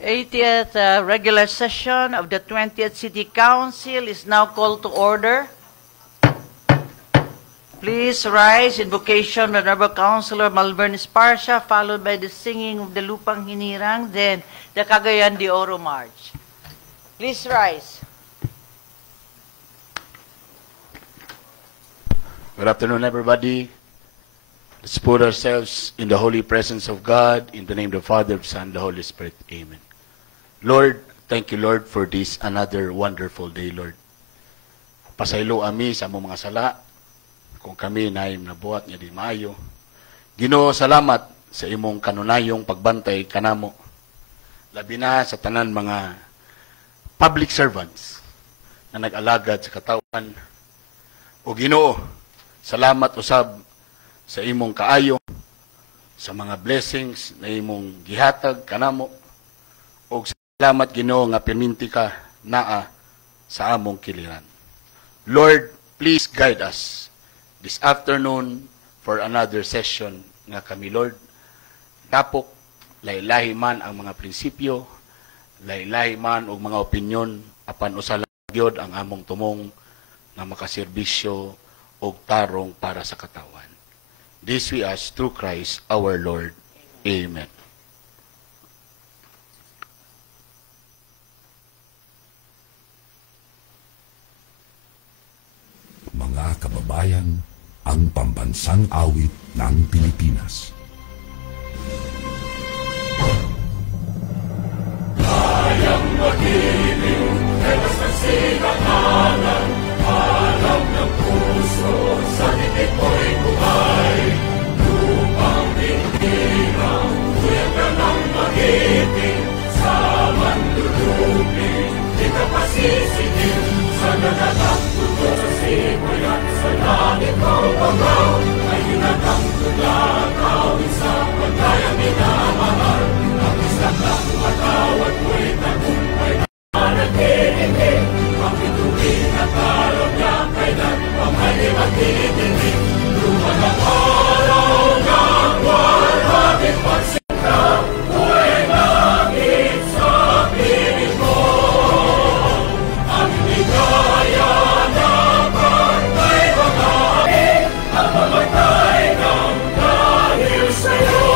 80th regular session of the 20th City Council is now called to order. Please rise. Invocation of Honorable Councilor Malvern Esparcia, followed by the singing of the Lupang Hinirang, then the Cagayan de Oro March. Please rise. Good afternoon, everybody. Let's put ourselves in the holy presence of God, in the name of the Father, the Son, the Holy Spirit. Amen. Lord, thank you, Lord, for this another wonderful day, Lord. Pasaylo ami sa among mga sala, kung kami naayong nabuhat nga di maayo. Ginoo, salamat sa imong kanunayong pagbantay kanamo. Labi na sa tanan mga public servants na nag-alagad sa katawan. O Ginoo, salamat usab sa imong kaayo, sa mga blessings na imong gihatag kanamo. O salamat Ginoo nga perminti ka naa sa among kiliran. Lord, please guide us this afternoon for another session nga kami, Lord. Tapok, lahi-lahi man ang mga prinsipyo, lahi-lahi man og mga opinyon, apan usala gyud ang among tumong nga makaserbisyo og tarong para sa katawan. This we ask through Christ our Lord. Amen. Mga kababayan, ang pambansang awit ng Pilipinas. Kayang mag-ibig, telas ng sinakanan, alam ng puso, sa titik mo'y buhay. Lupang hinirang, tuyag ka ng mag-ibig, sa mandulupin, di ka pasisigil, sa nagatang tuto sa simoy at sa langit mo bangaw, ay ginatang tulang kawin sa pagkayang minamahal. Ang isang lang matawad mo'y tagumpay na nag-iindig, ang pituwin at araw niya kailan pamay mag-iindig. Luman ang araw ng walang pagsinta, buhay langit sa piling mo. Ang ligaya na pagkay bagay, at mamatay ng dahil sa'yo.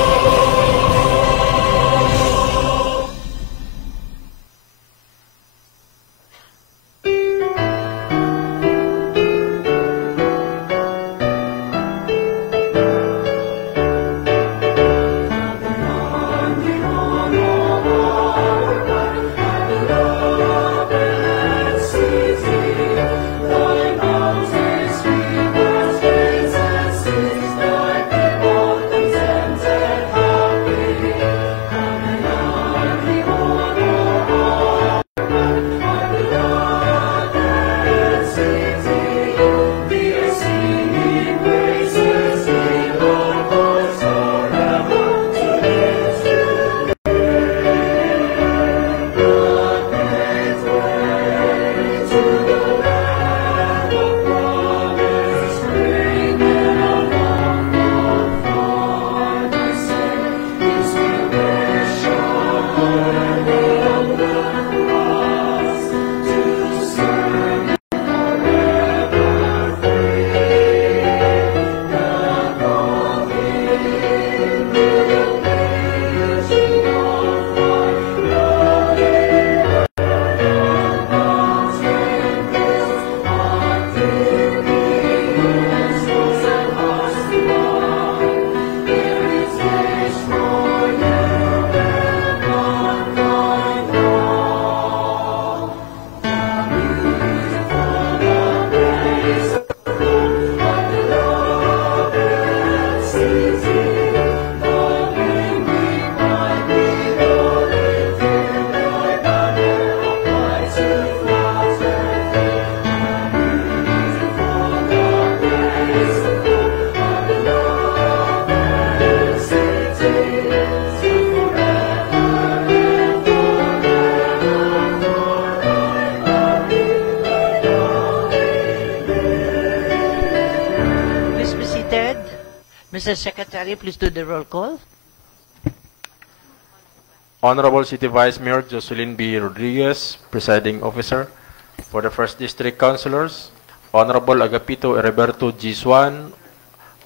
Mr. Secretary, please do the roll call. Honorable City Vice Mayor Jocelyn B. Rodriguez, Presiding Officer. For the 1st District Councilors, Honorable Agapito Heriberto G. Swan,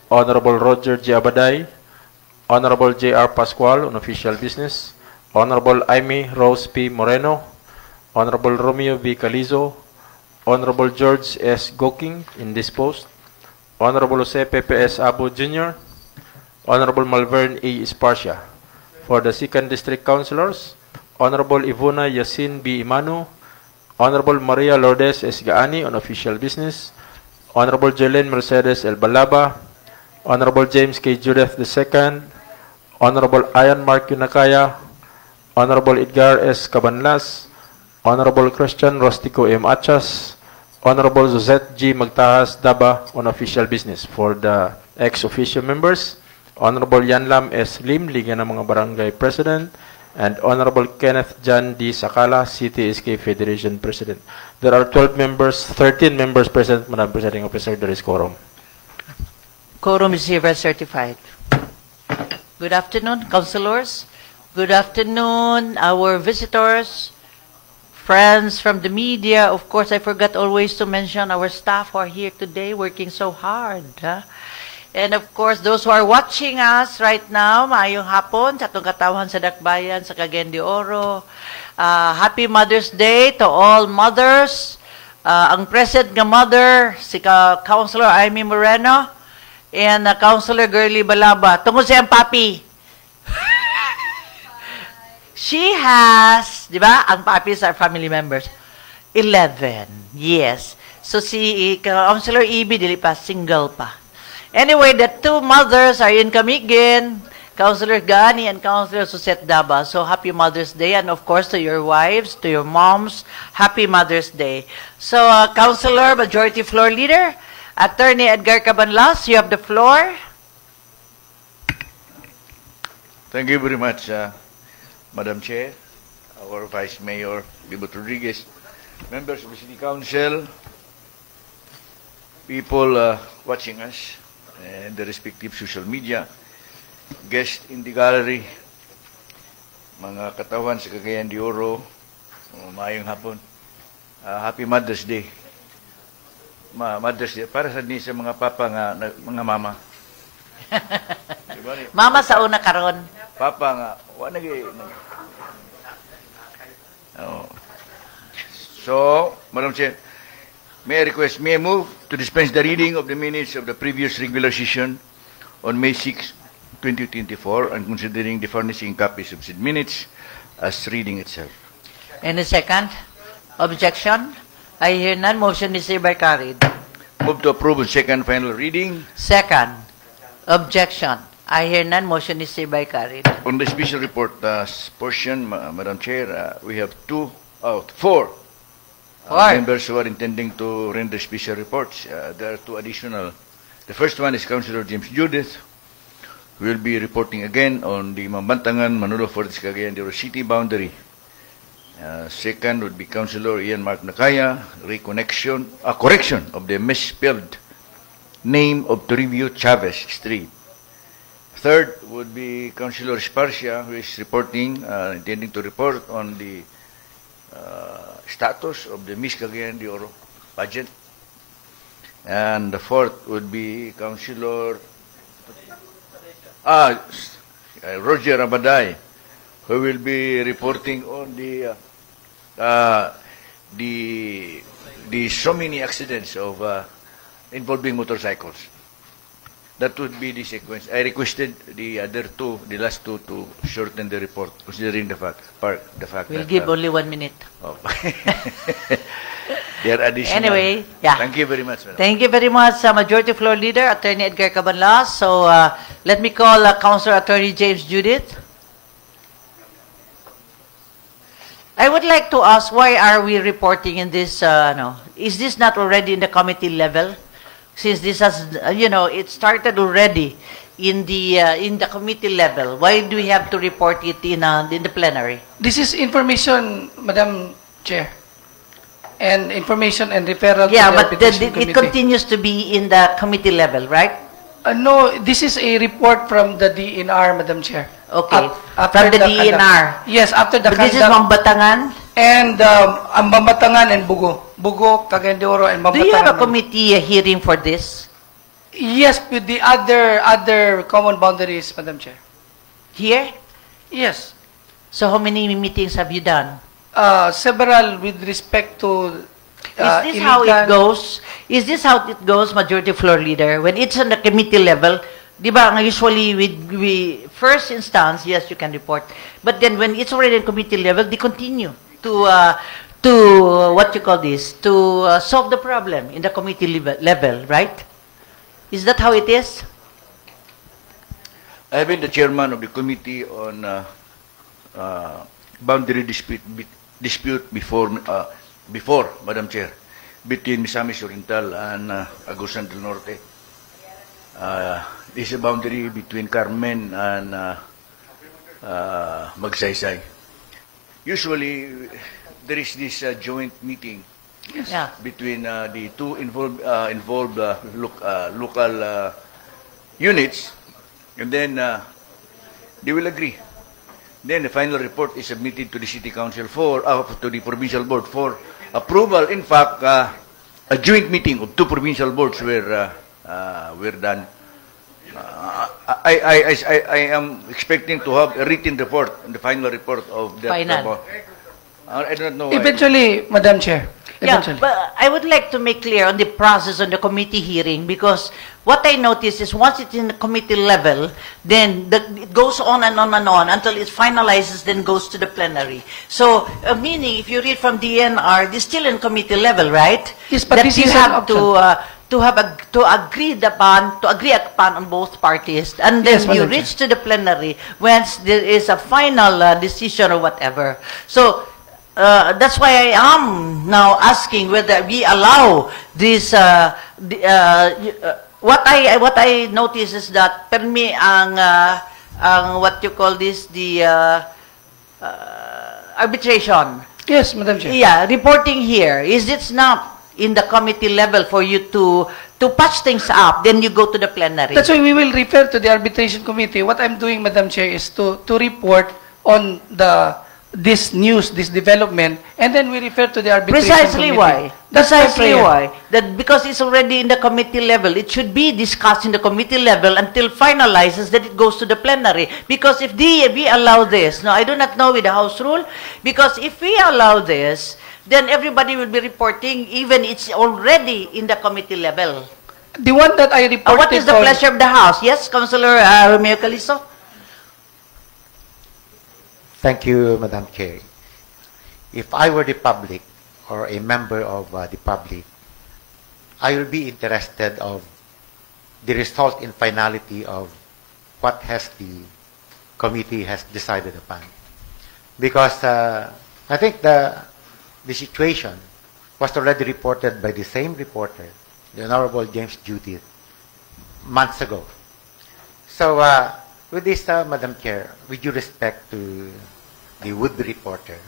Honorable Roger G. Abaday, Honorable J.R. Pascual on Official Business, Honorable Aimee Rose P. Moreno, Honorable Romeo V. Calizo, Honorable George S. Goking, indisposed, Honorable Jose Pepe S. Abu Jr., Honorable Malvern A. Esparcia. For the 2nd District Councilors, Honorable Ivona Yasin B. Imanu, Honorable Maria Lourdes S. Gaani on Official Business, Honorable Jelen Mercedes El Balaba, Honorable James K. Judith II, Honorable Ian Mark Yunakaya, Honorable Edgar S. Cabanlas, Honorable Christian Rostico M. Achas, Honorable Josette G. Magtahas Daba on Official Business. For the ex-officio members, Honorable Yanlam S. Lim, Liga ng mga Barangay President, and Honorable Kenneth John D. Sakala, CTSK Federation President. There are 13 members present, Madam Presiding Officer. There is quorum. Quorum is hereby certified. Good afternoon, councilors. Good afternoon, our visitors, friends from the media. Of course, I forgot always to mention our staff who are here today working so hard. And of course, those who are watching us right now, maayong hapon sa atong katawhan sa Dakbayan, sa Cagayan de Oro. Happy Mother's Day to all mothers. Ang present nga mother, si Councilor Aimee Moreno, and Councilor Girly Balaba. Tungkol siyang papi. She has, di ba, ang papis are family members. 11, yes. So si Councilor Ibi, dili pa, single pa. Anyway, the two mothers are in Camiguin, Councilor Gani and Councilor Susette Daba. So happy Mother's Day, and of course to your wives, to your moms, happy Mother's Day. So Councilor Majority Floor Leader, Attorney Edgar Cabanlas, you have the floor. Thank you very much, Madam Chair, our Vice Mayor, Bibot Rodriguez, members of the City Council, people watching us, and the respective social media, guests in the gallery, mga katawan sa Cagayan de Oro, maayong hapon. Happy Mother's Day. Mother's Day. Para sa mga papa nga, mga mama. Diba? Mama sa una karon. Papa nga, So, Madam Chair, may I move to dispense the reading of the minutes of the previous regular session on May 6, 2024, and considering the furnishing copies of said minutes as reading itself. Any second? Objection? I hear none. Motion is hereby carried. Move to approve on second final reading. Second. Objection. I hear none. Motion is hereby carried. On the special report portion, Madam Chair, we have four members who are intending to render special reports. There are two additional. The first one is Councilor James Judith, who will be reporting again on the Mambantangan, Manolo Fortes, Cagayan de Oro City boundary. Second would be Councilor Ian Mark Nakaya, correction of the misspelled name of Toribio Chavez Street. Third would be Councilor Esparcia, who is intending to report on the status of the Miss Cagayan de Oro pageant. And the fourth would be Councilor Roger Abaday, who will be reporting on the so many accidents of involving motorcycles. That would be the sequence. I requested the last two, to shorten the report, considering the fact We'll that give only 1 minute. they are additional. Anyway, yeah. Thank you very much, madam. Thank you very much, Majority Floor Leader, Attorney Edgar Cabanlas. So let me call Councilor Attorney James Judith. I would like to ask, why are we reporting in this, is this not already in the committee level? Since this has, it started already in the committee level, why do we have to report it in the plenary? This is information, Madam Chair, and information and referral Yeah, to the but Petition it Committee. continues to be in the committee level, right? No, this is a report from the DNR, Madam Chair. Okay. After From the conduct. DNR. Yes, after the But this is conduct. Mambatangan. And ang Mambatangan and Bugo. Bugo, Cagayan de Oro, and Do you have a Mambatangan. committee hearing for this? Yes, with the other common boundaries, Madam Chair. Here? Yes. So how many meetings have you done? Several with respect to Is this how it illegal- goes? Is this how it goes, Majority Floor Leader? When it's on the committee level, di ba, usually we first instance, yes, you can report. But then when it's already on committee level, they continue to what you call this, to solve the problem in the committee level, right? Is that how it is? I've been the chairman of the committee on boundary dispute before, Madam Chair, between Misamis Oriental and Agusan del Norte. This is a boundary between Carmen and Magsaysay. Usually, there is this joint meeting Yeah. between the two involved local units, and then they will agree. Then the final report is submitted to the City Council to the Provincial Board for approval. In fact, a joint meeting of two provincial boards were done. I am expecting to have a written report, the final report of that. Final. I don't know why. Eventually, Madam Chair. Yeah, Eventually. but I would like to make clear on the process on the committee hearing, because what I noticed is once it's in the committee level, then it goes on and on and on until it finalizes, then goes to the plenary. So, meaning, if you read from DNR, it's still in committee level, right? Yes, but that this you is an have to agree upon on both parties, and then Yes, you Madam Chair. reach to the plenary once there is a final decision or whatever. So. That's why I am now asking whether we allow this. What I notice is that permi ang what you call this, the arbitration. Yes, Madam Chair. Yeah, reporting here is it's not in the committee level for you to patch things up. Then you go to the plenary. That's why we will refer to the arbitration committee. What I'm doing, Madam Chair, is to report on this news, this development, and then we refer to the arbitration Precisely committee. why. That's my Precisely prayer. why. That because it's already in the committee level, it should be discussed in the committee level until finalizes that it goes to the plenary. Because if we allow this, now I do not know with the House rule, because if we allow this, then everybody will be reporting even it's already in the committee level. The one that I reported What is the on- pleasure of the House? Yes, Councilor Romeo Calizo? Thank you, Madam Chair. If I were the public or a member of the public, I will be interested of the result in finality of what has the committee has decided upon. Because I think the situation was already reported by the same reporter, the Honorable James Judith, months ago. So with this, Madam Chair, with due respect to the would-be reporter,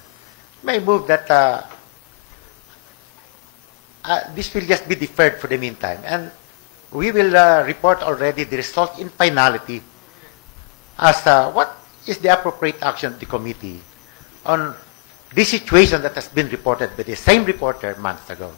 may I move that this will just be deferred for the meantime, and we will report already the result in finality as what is the appropriate action of the committee on this situation that has been reported by the same reporter months ago.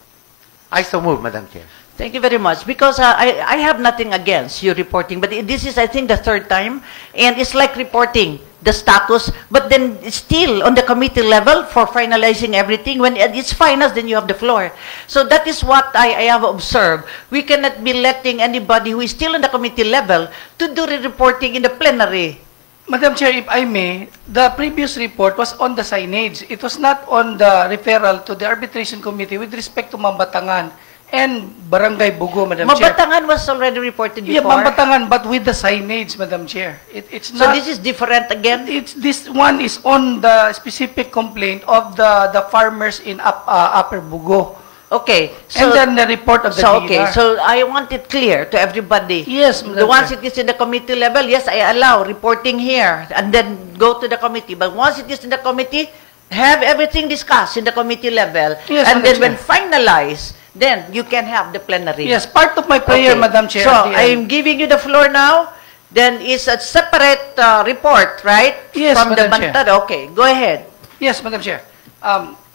I so move, Madam Chair. Thank you very much. Because I have nothing against you reporting, but this is, I think, the third time, and it's like reporting the status, but then it's still on the committee level for finalizing everything. When it's finals, then you have the floor. So that is what I have observed. We cannot be letting anybody who is still on the committee level to do the reporting in the plenary. Madam Chair, if I may, the previous report was on the signage. It was not on the referral to the arbitration committee with respect to Mambatangan and Barangay Bugo, Madam Chair. Mabatangan was already reported before. Yeah, Mambatangan, but with the signage, Madam Chair. It's So not. this is different again? This one is on the specific complaint of the farmers in Upper Bugo. Okay. So, And then the report of the okay, DNR. so I want it clear to everybody. Yes, The Madam once Chair. it is in the committee level, yes, I allow reporting here and then go to the committee. But once it is in the committee, have everything discussed in the committee level. Yes, And then Madam when finalized, then you can have the plenary. Yes, part of my prayer, Okay. Madam Chair. So, at the end. I'm giving you the floor now. Then it's a separate report, right? Yes, From the Madam Chair. Bantad. Okay, go ahead. Yes, Madam Chair.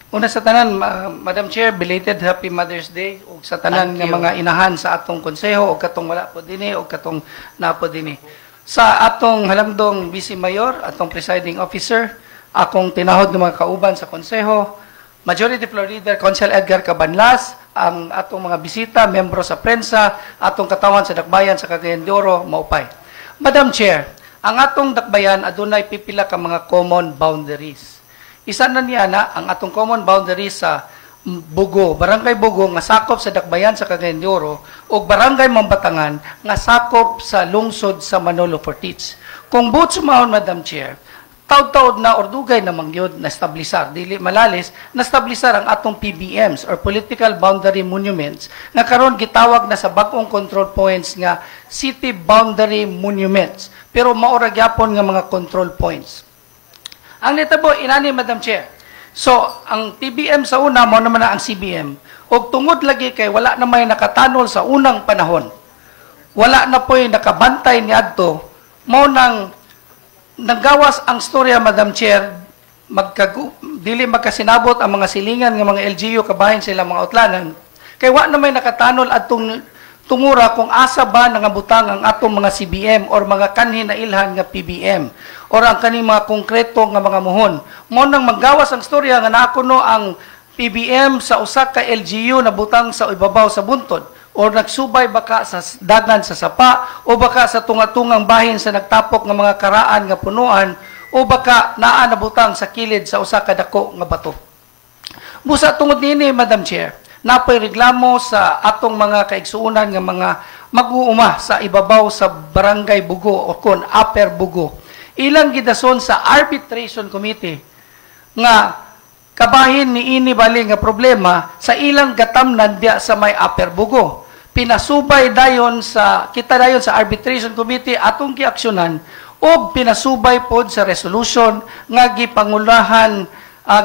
Una sa tanan, Madam Chair, belated Happy Mother's Day ug sa tanan Thank nga you. mga inahan sa atong konseho ug katong wala po dinhi ug katong napo dinhi. Sa atong halangdong Vice Mayor, atong presiding officer, akong tinahod ng mga kauban sa konseho, Majority Floor Leader Council Edgar Cabanlas, ang atong mga bisita, membro sa prensa, atong katawan sa Dakbayan sa Cagayan de Oro, maupay. Madam Chair, ang atong Dakbayan adunay pipila ka mga common boundaries. Isa na niya na ang atong common boundaries sa Bugo, Barangay Bugo nga sakop sa Dakbayan sa Cagayan de Oro ug Barangay Mambatangan nga sakop sa lungsod sa Manolo Fortich. Kung buot sumahon, Madam Chair, taud-taud na or dugay na mangyod na establisar, dili malalis, na establisar ang atong PBMs or Political Boundary Monuments nga karon gitawag na sa bag-ong control points nga City Boundary Monuments, pero maura gyapon nga mga control points. Ang nitabo inani, Madam Chair. So, ang PBM sa una mo naman na ang CBM. Og tungod lagi kay wala na may nakatanol sa unang panahon. Wala na po'y nakabantay ni adto, mo nang nagawas ang storya, Madam Chair, dili magkasinabot ang mga silingan ng mga LGU kabahin sila mga utlanan. Kay wa na may nakatanol atong tungura kung asa ba nangabutang ang atong mga CBM or mga kanhin na ilhan nga PBM or ang kaning mga konkreto nga mga muhon. Mo nang maggawas ang storya nga nakuno ang PBM sa usa ka LGU na butang sa ibabaw sa buntod or nagsubay baka sa dagan sa sapa o baka sa tunga-tungang bahin sa nagtapok nga mga karaan nga punuan o baka naa nabutang sa kilid sa usa ka dako nga bato. Busa tungod nini, Madam Chair, napoy reklamo sa atong mga kaigsuunan nga mga mag-uuma sa ibabaw sa Barangay Bugo o kon Upper Bugo. Ilang gidason sa Arbitration Committee nga kabahin ni ini bali nga problema sa ilang gatamnan diya sa may Upper Bugo. Pinasubay dayon sa Arbitration Committee atong giaksyonan o pinasubay pod sa resolution nga gipangulahan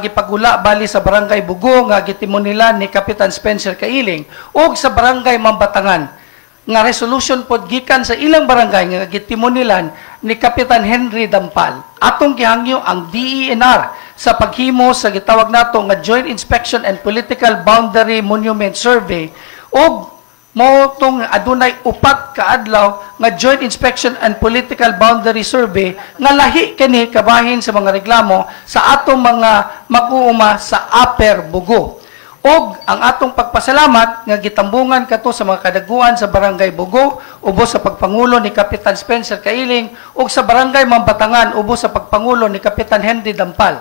gipagula bali sa Barangay Bugo nga gitimunilan ni Kapitan Spencer Kailing o sa Barangay Mambatangan nga resolution pod gikan sa ilang barangay nga gitimunilan ni Kapitan Henry Dampal. Atong gihangyo ang DENR sa paghimo sa gitawag nato nga Joint Inspection and Political Boundary Monument Survey o mo tong adunay upat ka adlaw nga Joint Inspection and Political Boundary Survey nga lahi kini kabahin sa mga reklamo sa atong mga mag-uuma sa Upper Bugo. Og ang atong pagpasalamat nga gitambungan kato sa mga kadaguan sa Barangay Bugo ubos sa pagpangulo ni Kapitan Spencer Kailing ug sa Barangay Mambatangan ubos sa pagpangulo ni Kapitan Henry Dampal.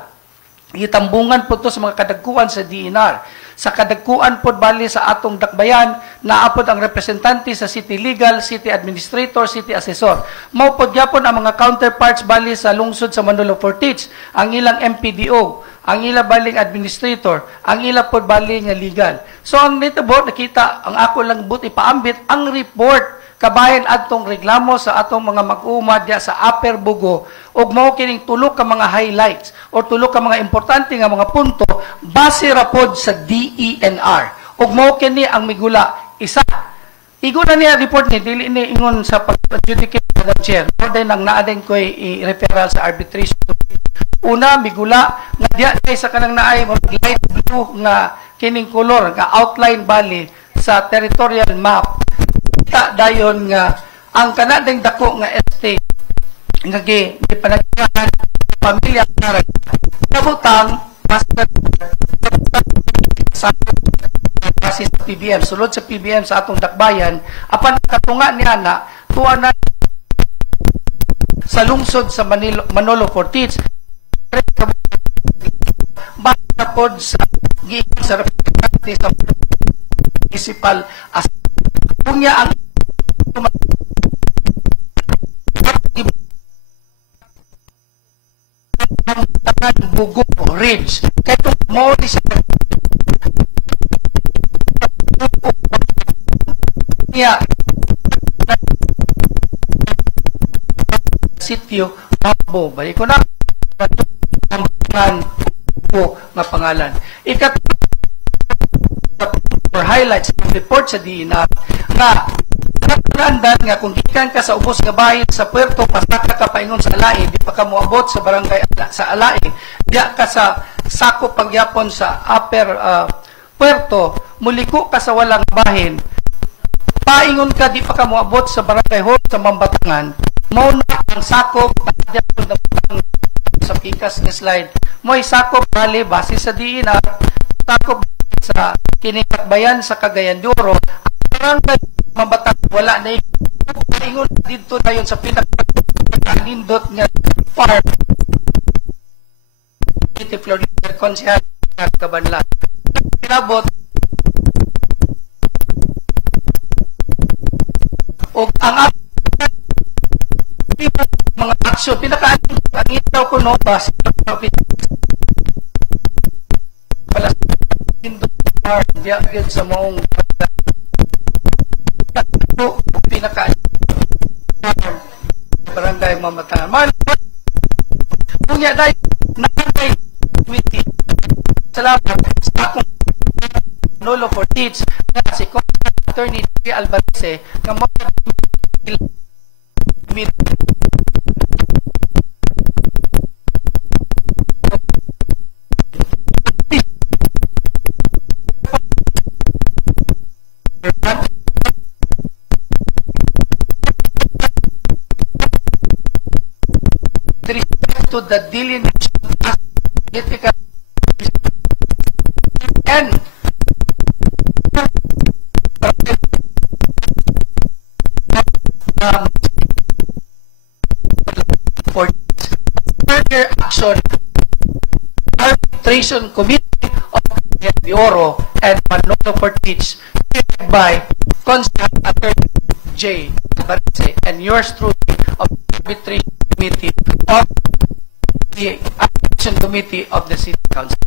Gitambungan po to sa mga kadaguan sa DENR. Sa kadagkuan pod bali sa atong Dakbayan, naapod ang representante sa City Legal, City Administrator, City Assessor. Mao pod gyapon ang mga counterparts bali sa lungsod sa Manolo Fortich, ang ilang MPDO, ang ilang baling administrator, ang ilang pod bali nga legal. So ang nitabo nakita ang ako lang but ipaambit ang report kabayan adtong reklamo sa atong mga mag-uuma diya sa Upper Bugo ug mao kining tulo ka mga highlights o tulo ka mga importante nga mga punto base ra pod sa DENR ug mao kini ang migula. Isa, iguna niya report ni dili ni ingon sa pag-adjudicate, Madam Chair, more than ang naadeng ko'y i-referral sa arbitration. Una, migula nga diya kay sa kanang naay light blue nga kining color nga outline bali sa territorial map. Kita dayon nga ang kanadeng dako nga estate nga gipanagyahan pamilya nga nabutang mas sa PBM, sulod sa PBM sa atong Dakbayan, apan katunga niya na tuwa na sa lungsod sa Manolo Fortich basta pod sa gikan sa representante sa municipal as punya ang Bugo Ridge kay ito mo di siya sityo Mabo balik ko na ang po nga pangalan ikat or highlights ng report sa DINA nga naglandan nga kung gikan ka sa ubos nga bahin sa puerto pasaka ka paingon sa Alai di pa ka moabot sa barangay sa Alai diya ka sa sakop pagyapon sa upper puerto muliko ka sa walang bahin paingon ka di pa ka moabot sa barangay hall sa Mambatangan mao na ang sakop pagyapon sa pikas nga slide mo'y sakop bali base sa DINA sakop sa kinikatbayan sa Cagayan de Oro ang barangay Mambatang wala na ingon dito na yun sa pinaka-nindot nga farm City Florida Konsehal Kabanla pinabot o ang mga aksyon pinaka-ang itaw ko no ba pala nindot farm diya yun sa maong pinaka barangay Mambatangan. Kung yan ay nakakay committee, salamat sa akong Nolo for Teach nga si Attorney Alvarez nga mga to the delineation of political and for further action arbitration committee of the Oro and Manolo Fortich by Constant Attorney J. Barce and yours truly of arbitration committee of the Action Committee of the City Council.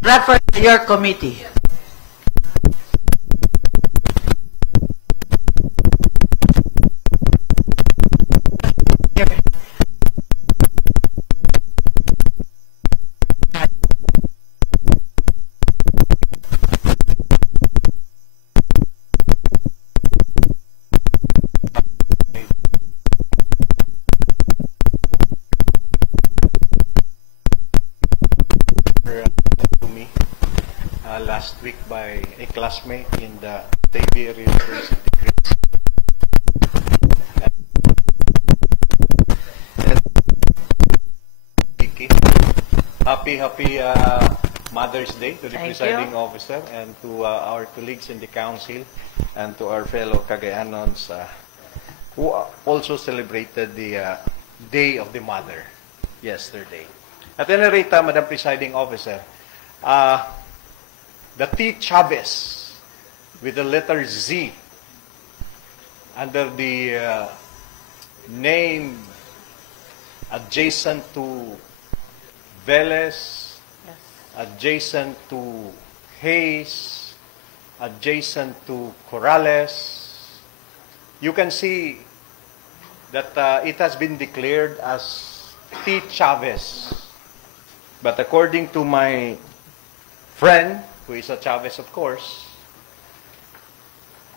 Refer to your committee. Last week by a classmate in the Xavier University. Happy Mother's Day to the presiding officer and to our colleagues in the council and to our fellow Cagayanons who also celebrated the Day of the Mother yesterday. At any rate, Madam Presiding Officer, the T. Chavez with the letter Z under the name adjacent to Velez, adjacent to Hayes, adjacent to Corrales, you can see that it has been declared as T. Chavez. But according to my friend, who is a Chavez, of course,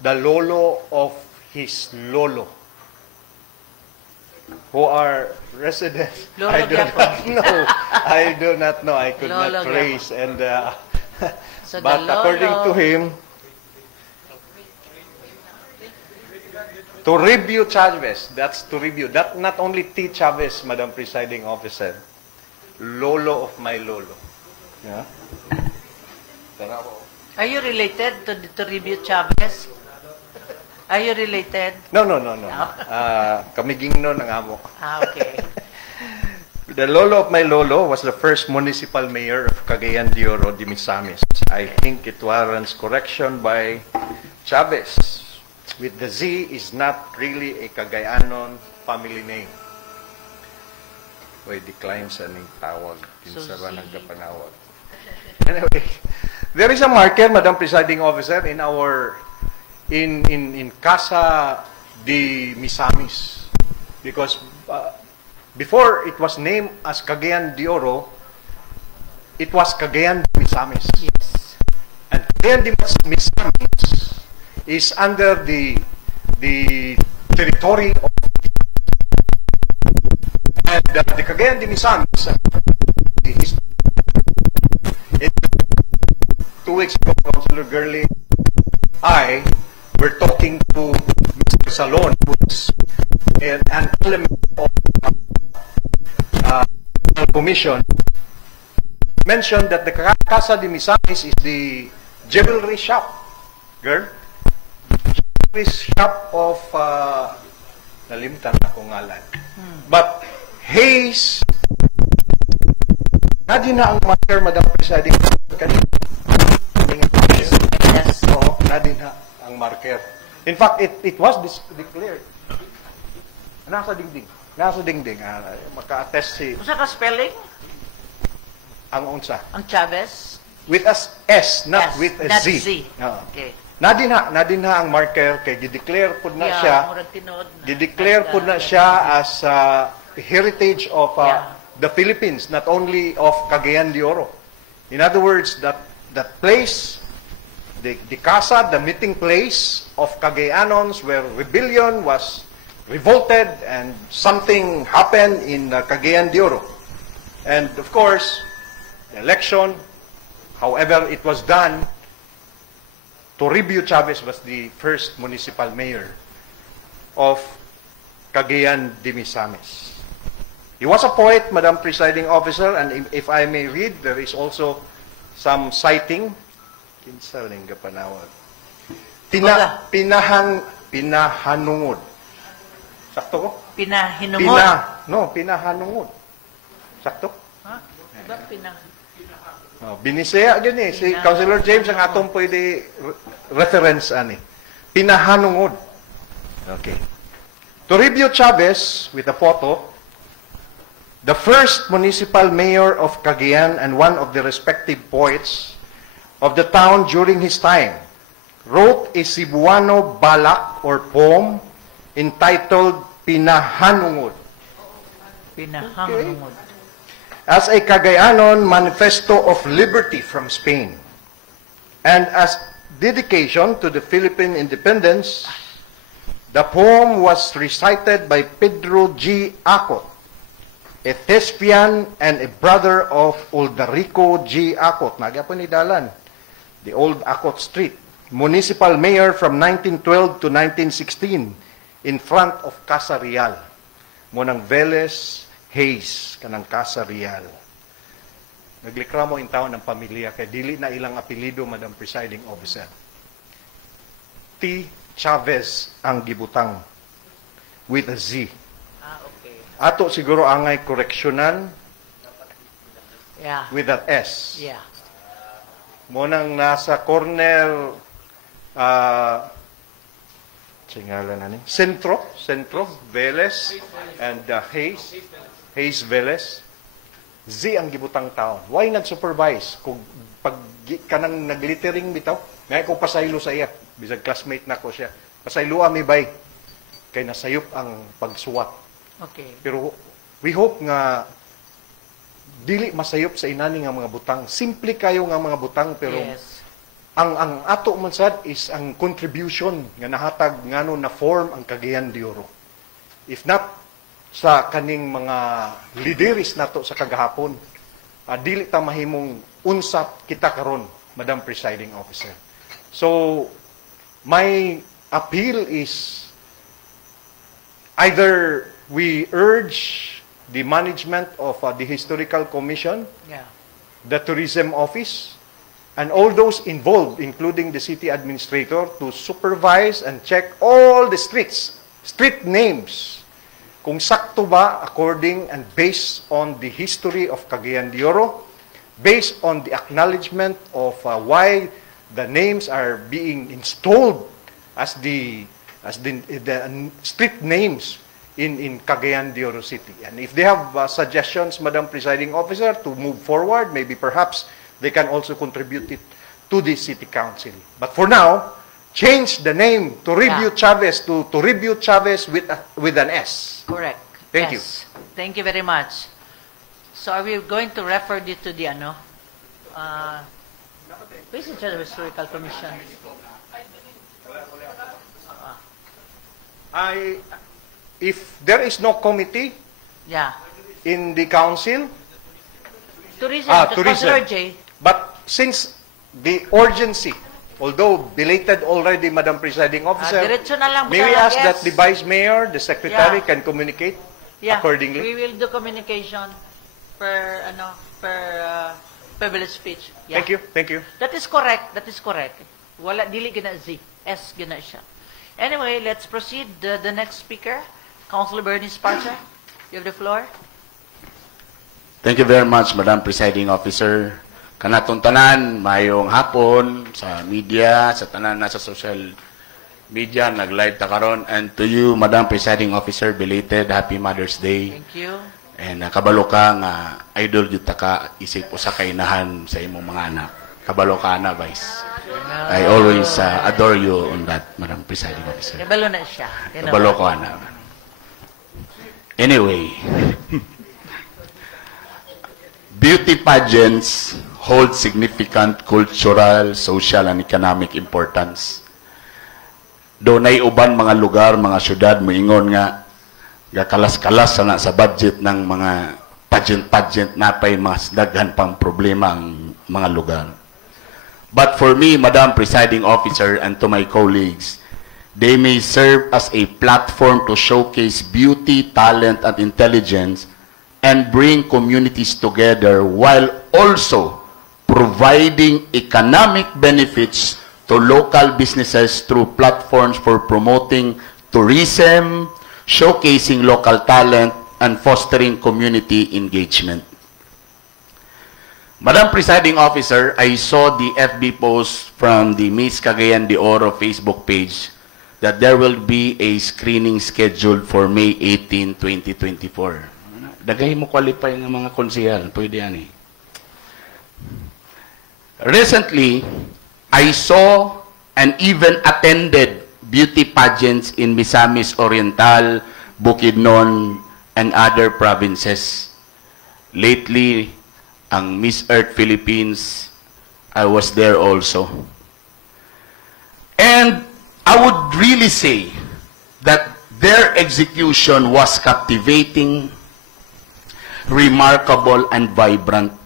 the lolo of his lolo, who are residents. Lolo I do not know. I do not know. I could Lolo not trace. And So but the according lolo- to him, to review Chavez, that's to review. That not only T. Chavez, Madam Presiding Officer, lolo of my lolo. Yeah. Are you related to Toribio Chavez? Are you related? No. Kamigingno ng amo. Okay. The lolo of my lolo was the first municipal mayor of Cagayan de Oro de Misamis. I think it warrants correction by Chavez. With the Z is not really a Cagayanon family name. Oy, decline sa ning tawag. Kinsa ba Z. nagkapanawag? Anyway, there is a marker, Madam Presiding Officer, in our in Casa de Misamis, because before it was named as Cagayan de Oro, it was Cagayan de Misamis. Yes. And Cagayan de Misamis is under the territory of, and the Cagayan de Misamis, in 2 weeks ago, Councilor Gurley, I were talking to Mr. Salon, who is an element of commission, mentioned that the Casa de Misamis is the jewelry shop, girl. Jewelry shop of, nalimtan ako ngalan. But Hayes, nadin na ang marker, Madam Presiding, kanina. Yes. Oo, nadin na ang marker. In fact, it was declared. Nasa dingding. Nasa dingding. Maka-attest si... Unsa ka spelling? Ang unsa. Ang Chavez? With a S, not S, with a not Z. Z. Oo. Okay. Nadin na ang marker kay gideclare pud na siya. Murag tinuod na. Gideclare pud na siya as heritage of the Philippines, not only of Cagayan de Oro. In other words, that place, the casa, the meeting place of Cagayanons where rebellion was revolted and something happened in Cagayan de Oro. And of course, the election, however it was done, Toribio Chavez was the first municipal mayor of Cagayan de Misamis. He was a poet, Madam Presiding Officer, and if I may read, there is also some citing. Kinsa ning kapanawag? Pinahanungod. Sakto ko? Pinahinungod. Pinahanungod. Sakto? Ha? Diba Binisaya yun eh. Si Councilor James ang atong pwede reference ani. Pinahanungod. Okay. Toribio Chavez, with a photo, the first municipal mayor of Cagayan and one of the respective poets of the town during his time, wrote a Cebuano balak or poem entitled Pinahanungod. Pinahanungod. Okay. As a Cagayanon manifesto of liberty from Spain, and as dedication to the Philippine independence, the poem was recited by Pedro G. Acot, a thespian and a brother of Uldarico G. Acot, nagyapon ni Dalan, the old Acot Street, municipal mayor from 1912 to 1916 in front of Casa Real. Munang Velez Hayes kanang Casa Real. Naglikramo in taon ng pamilya kay dili na ilang apelido, Madam Presiding Officer. T. Chavez ang gibutang with a Z. Okay. Ato siguro angay koreksyonan with an S. Yeah. Munang nasa corner Centro, Velez, and Hayes Velez. Z ang gibutang taon. Why nag-supervise? Kung pag kanang naglittering bitaw, ngay ko pasaylo sa iya. Bisag classmate na ko siya. Pasaylo ami bay. Kay nasayop ang pagsuwat. Okay. Pero we hope nga dili masayop sa inani nga mga butang. Simple kayo nga mga butang, pero yes. ang ato man sad is ang contribution nga nahatag ngano na form ang Cagayan de Oro. If not sa kaning mga lideris nato sa kagahapon, dili ta mahimong unsat kita karon, Madam Presiding Officer. So my appeal is either we urge the management of the Historical Commission, the Tourism Office, and all those involved, including the city administrator, to supervise and check all the street names, kung sakto ba according and based on the history of Cagayan de Oro, based on the acknowledgement of why the names are being installed as the street names in Cagayan de Oro City. And if they have suggestions, Madam Presiding Officer, to move forward, maybe perhaps they can also contribute it to the City Council. But for now, change the name Toribio Chavez to Toribio Chavez with an S. Correct. Thank you. Thank you very much. So are we going to refer it to the Vice Chair of Historical Commission? If there is no committee Yeah. in the council, Tourism, tourism. Councilor J. But since the urgency, although belated already, Madam Presiding Officer, diretso na lang, may we Madam, ask yes. that the Vice Mayor, the Secretary Yeah. can communicate Yeah, accordingly? we will do communication per privilege speech. Yeah. Thank you. That is correct. Wala dili gina Z, S gina siya. Anyway, let's proceed. The next speaker, Councilor Bernie Sparta. You have the floor. Thank you very much, Madam Presiding Officer. Kanatong tanan, mayong hapon sa media, sa tanan na sa social media, nag-live ta karon. And to you, Madam Presiding Officer, belated Happy Mother's Day. Thank you. And kabalo ka nga idol jud ta ka isip usa ka inahan sa imong mga anak. Kabalo ka na, Vice. I always adore you on that, Madam Presiding Officer. Kabalo na siya. Kabalo ko na. Anyway, beauty pageants hold significant cultural, social, and economic importance. Doon ay uban mga lugar, mga syudad, moingon nga, gakalas-kalas na sa budget ng mga pageant na pa'y mas daghan pang problema ang mga lugar. But for me, Madam Presiding Officer, and to my colleagues, they may serve as a platform to showcase beauty, talent, and intelligence and bring communities together while also providing economic benefits to local businesses through platforms for promoting tourism, showcasing local talent, and fostering community engagement. Madam Presiding Officer, I saw the FB post from the Miss Cagayan de Oro Facebook page that there will be a screening scheduled for May 18, 2024. Dagay mo qualify ng mga konsehal. Pwede yan eh. Recently, I saw and even attended beauty pageants in Misamis Oriental, Bukidnon, and other provinces. Lately, ang Miss Earth Philippines, I was there also. And I would really say that their execution was captivating, remarkable, and vibrant.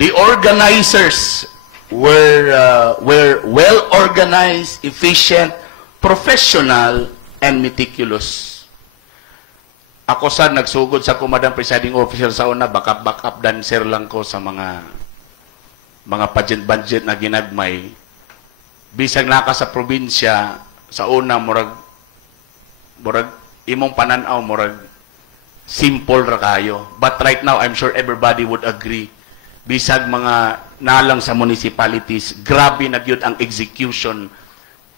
The organizers were well organized, efficient, professional, and meticulous. Ako sad nagsugod sa ko, Madam Presiding Officer, sa una, backup dancer lang ko sa mga budget na ginagmay. Bisag naka sa probinsya, sa una, murag imong pananaw, murag simple ra kayo. But right now, I'm sure everybody would agree, bisag mga nalang sa municipalities, grabe na gyud ang execution,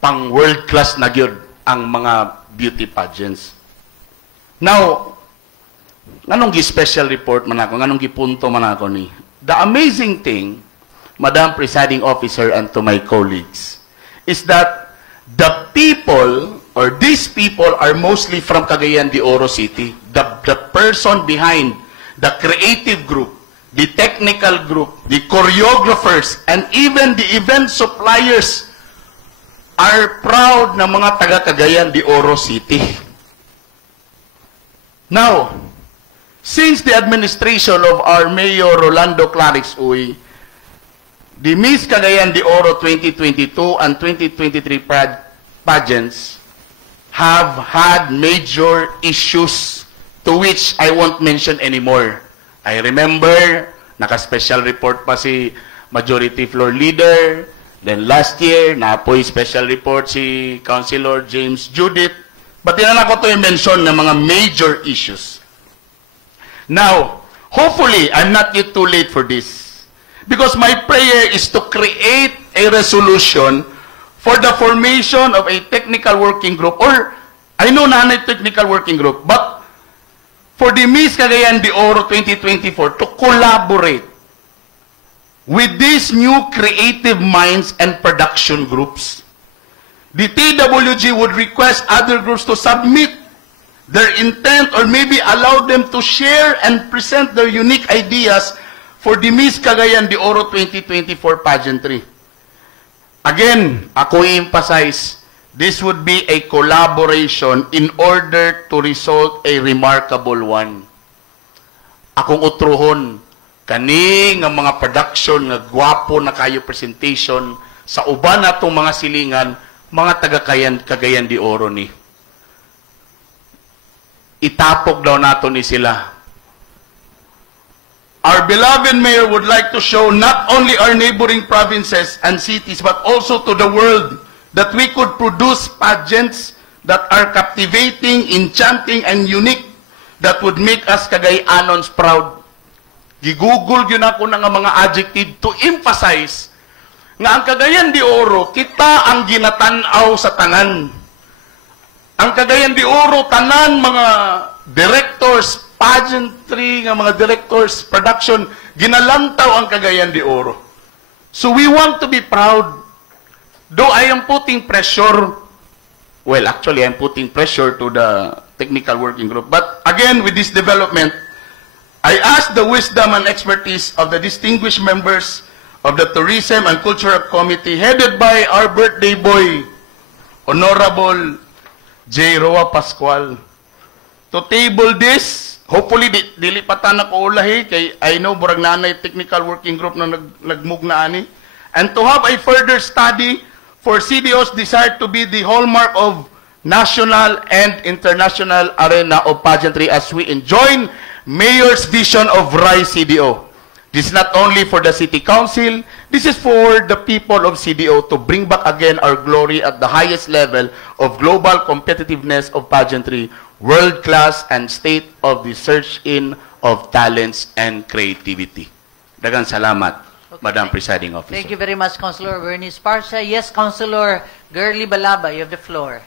pang world class na gyud ang mga beauty pageants. Now, nganong gi-special report man ako, nganong gipunto man ako ni, the amazing thing, Madam Presiding Officer, and to my colleagues, is that the people, or these people, are mostly from Cagayan de Oro City. The person behind the creative group, the technical group, the choreographers, and even the event suppliers are proud na mga taga Cagayan de Oro City. Now, since the administration of our Mayor Rolando Clarix Uy, the Miss Cagayan de Oro 2022 and 2023 pageants have had major issues to which I won't mention anymore. I remember, naka-special report pa si Majority Floor Leader. Then last year, na-apoy special report si Councilor James Judith. But tinan ko to i-mention ng mga major issues. Now, hopefully, I'm not yet too late for this. Because my prayer is to create a resolution for the formation of a technical working group, or I know na technical working group, but for the Miss Cagayan de Oro 2024 to collaborate with these new creative minds and production groups. The TWG would request other groups to submit their intent or maybe allow them to share and present their unique ideas for the Miss Cagayan de Oro 2024 pageantry. Again, ako i-emphasize, this would be a collaboration in order to result a remarkable one. Akong utruhon, kani nga mga production nga gwapo na kayo presentation sa uban natong mga silingan, mga taga-Cagayan de Oro ni. Itapok daw nato ni sila. Our beloved mayor would like to show not only our neighboring provinces and cities, but also to the world that we could produce pageants that are captivating, enchanting, and unique that would make us Cagayanons proud. Gigugol yun ako ng mga adjective to emphasize nga ang Cagayan de Oro, kita ang ginatanaw sa tanan. Ang Cagayan de Oro, tanan mga directors, pageantry, nga mga directors, production, ginalantaw ang Cagayan de Oro. So we want to be proud. Though I am putting pressure, well, actually I'm putting pressure to the technical working group. But again, with this development, I ask the wisdom and expertise of the distinguished members of the Tourism and Cultural Committee headed by our birthday boy, Honorable J. Roa Pascual, to table this. Hopefully, dili patan ako ulahi, kay I know burag nanay technical working group na nagmugna ani. And to have a further study for CDO's desire to be the hallmark of national and international arena of pageantry as we enjoin Mayor's vision of RISE CDO. This is not only for the City Council, this is for the people of CDO to bring back again our glory at the highest level of global competitiveness of pageantry, world-class and state of the search-in of talents and creativity. Daghang salamat, Madam Presiding Officer. Thank you very much, Councilor Bernice Parsa. Yes, Councilor Girly Balaba, you have the floor.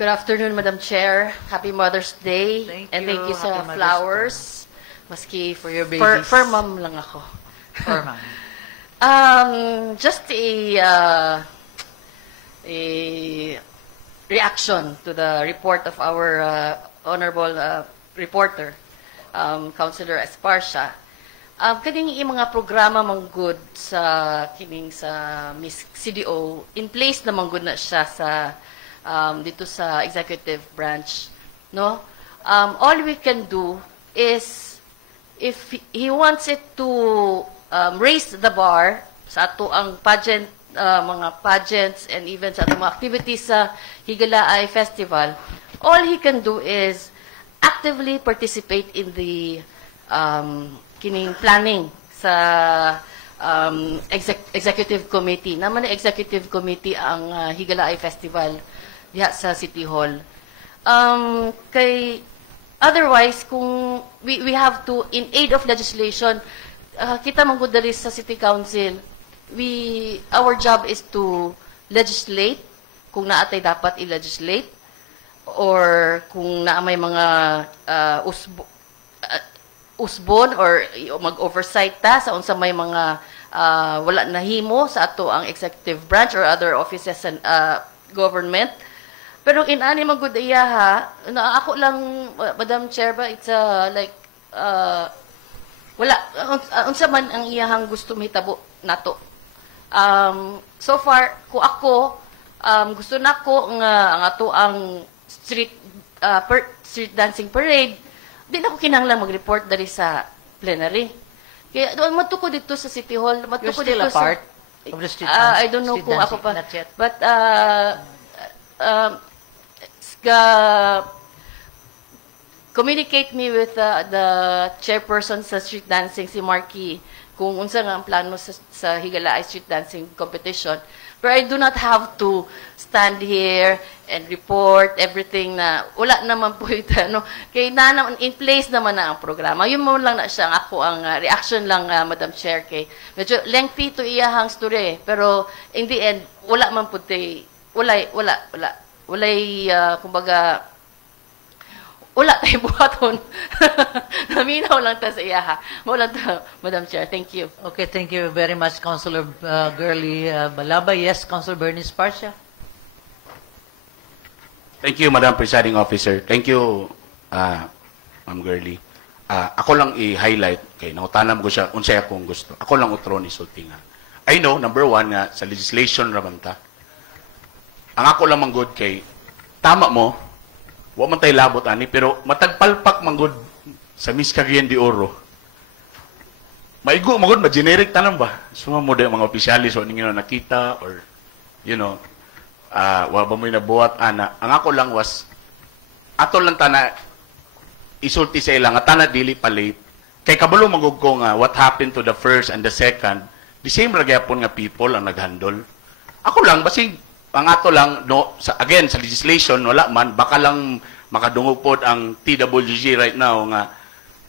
Good afternoon, Madam Chair. Happy Mother's Day. Thank Thank you sa Happy Mother's flowers. Maski For your babies. For mom lang ako. For ma'am. Just a reaction to the report of our honorable reporter, Councilor Esparcia. Kaning mga programa manggod sa kining sa Miss CDO, in place na manggod na siya sa dito sa executive branch, no? All we can do is, if he wants it to raise the bar sa ato ang pageant, mga pageants and even sa ato mga activities sa Higalaay Festival, all he can do is actively participate in the kining planning sa executive committee. Naman na executive committee ang Higalaay Festival diha sa City Hall. Otherwise, kung we have to, in aid of legislation, kita manggudali sa City Council, our job is to legislate kung naatay dapat i-legislate, or kung na may mga usbon or mag-oversight ta sa unsa may mga wala nahimo sa ato ang executive branch or other offices and government. Pero inani magud iyaha na ako lang, Madam Chair, ba, it's like wala unsa man ang iyahang gusto mahitabo nato. So far ko ako gusto nako nga ang ato ang street dancing parade, di na ko kinahanglan mag-report dali sa plenary. Kaya doon matuko dito sa City Hall, You're still a part of the street I don't know kung ako pa. Not yet. But communicate me with the chairperson sa street dancing, si Marky, kung unsa nga ang plano sa Higalaay street dancing competition. But I do not have to stand here and report everything na wala naman po ito. No? Kaya naman, in place naman na ang programa. Yun mo lang na siya ako ang reaction lang, Madam Chair. Kay medyo lengthy to iyahang story. Pero in the end, wala man po kumbaga, wala tayo buhaton. Naminaw lang ta sa iyaha. Maulang ta, Madam Chair. Thank you. Okay, thank you very much, Councilor Girly Balaba. Yes, Councilor Bernice Parcia. Thank you, Madam Presiding Officer. Thank you, Ma'am Girlie. Ako lang i-highlight, kay nautanan ko siya, unsay akong gusto. Ako lang utro ni Sultinga. I know, number one, nga, sa legislation raman ta, ang ako lang manggod kay, tama mo, wa man tayo labot, ani, pero matagpalpak manggod sa Miss Cagayan de Oro. Maigo, manggod, ma-generic tanong ba? Suma mo mga opisyalis, o ninyo nakita, or, you know, wa ba mo nabuhat, ana. Ang ako lang was, ato lang tana, isulti sa ilang, at tana dili pa late. Kay kabalo magug ko nga, what happened to the first and the second, the same ragyapon nga people ang naghandle. Ako lang, basig, ang ato lang, no, again, sa legislation, wala man, baka lang makadungog pod ang TWG right now nga,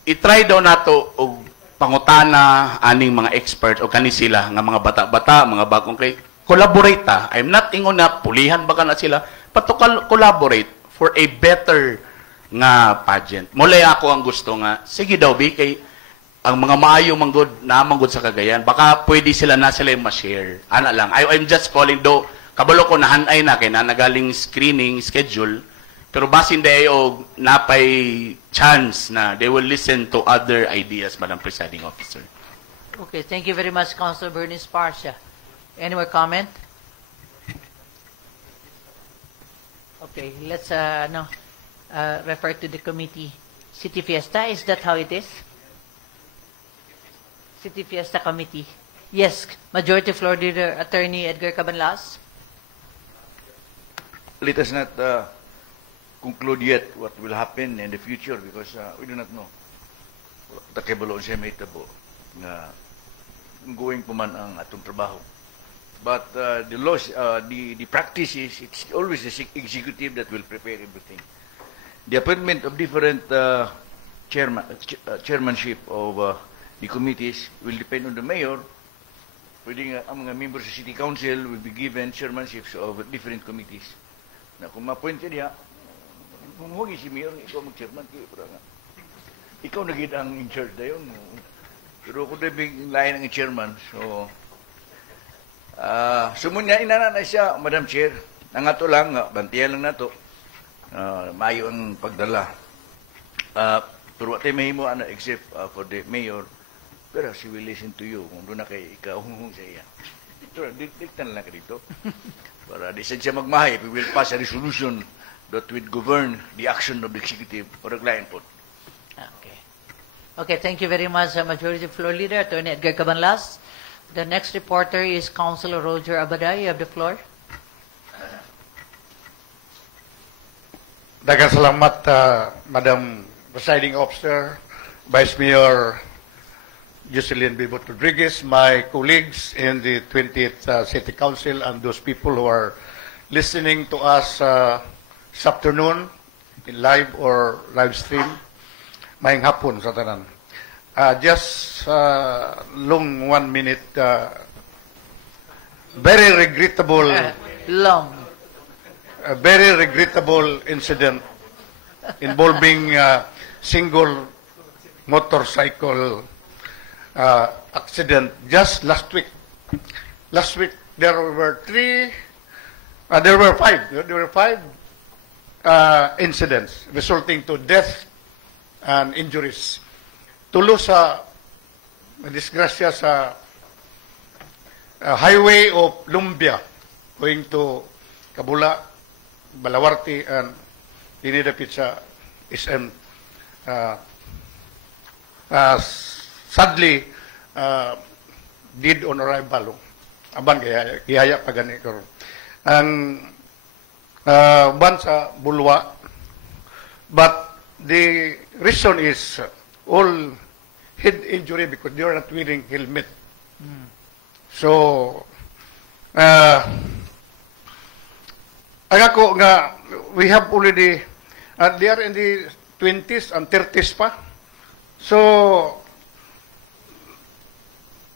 itry daw nato og pangutana aning mga experts o kani sila nga mga bata-bata, mga bagong kay collaborate ta. I'm not ingon na pulihan baka na sila, but to collaborate for a better nga pageant. Mulay ako ang gusto nga, sige daw, kay ang mga maayo manggod na manggod sa Cagayan, baka pwede sila na sila ma-share. Ana lang. I'm just calling do, kabalo ko nahanay na kay na nagaling screening schedule, pero basin day og napay chance na they will listen to other ideas, Madam Presiding Officer. Okay, thank you very much, Councilor Bernice Parcia. Any more comment? Okay, let's refer to the committee. City Fiesta, is that how it is? City Fiesta Committee. Yes, Majority Floor Leader Attorney Edgar Cabanlas. Let us not conclude yet what will happen in the future because we do not know. Takibalo siya may tabo na going po man ang atong trabaho. But the laws, the practice is it's always the executive that will prepare everything. The appointment of different chairmanship of the committees will depend on the mayor. Pwede nga, ang mga members sa City Council will be given chairmanships of different committees. Na kung ma-appoint niya, kung huwag si mayor, ikaw mag-chairman, ikaw naging ang in-charge na yun. Pero kung nabing lain ang chairman, so, sumunya inananay siya, Madam Chair, ang ato lang, bantiyan lang nato, mayo ang pagdala. Pero what mahimo ano except for the mayor, pero she will listen to you kung doon na kay ikaw sa iya. Ito, diktan lang ka dito. Para di siya magmahay, we will pass a resolution that will govern the action of the executive or the client po. Okay. Okay, thank you very much, Majority Floor Leader, Attorney Edgar Cabanlas. The next reporter is Councilor Roger Abaday. You have the floor. Daghang salamat, Madam Presiding Officer, Vice Mayor Jocelyn Bibot Rodriguez, my colleagues in the 20th City Council, and those people who are listening to us this afternoon in live or live stream. Maayong hapon sa tanan. Just long 1 minute, very regrettable. A very regrettable incident involving single motorcycle accident just last week. Last week there were five incidents resulting to death and injuries. Tulo sa disgrasya sa highway of Lumbia going to Kabula, Balawarte, and dinidapit sa SM. Sadly, dead on arrival. Aban, kihaya pa gani. Ang ban sa Bulwa. But the reason is all head injury because they are not wearing helmet. So, ako nga, we have already, they are in the 20s and 30s pa. So,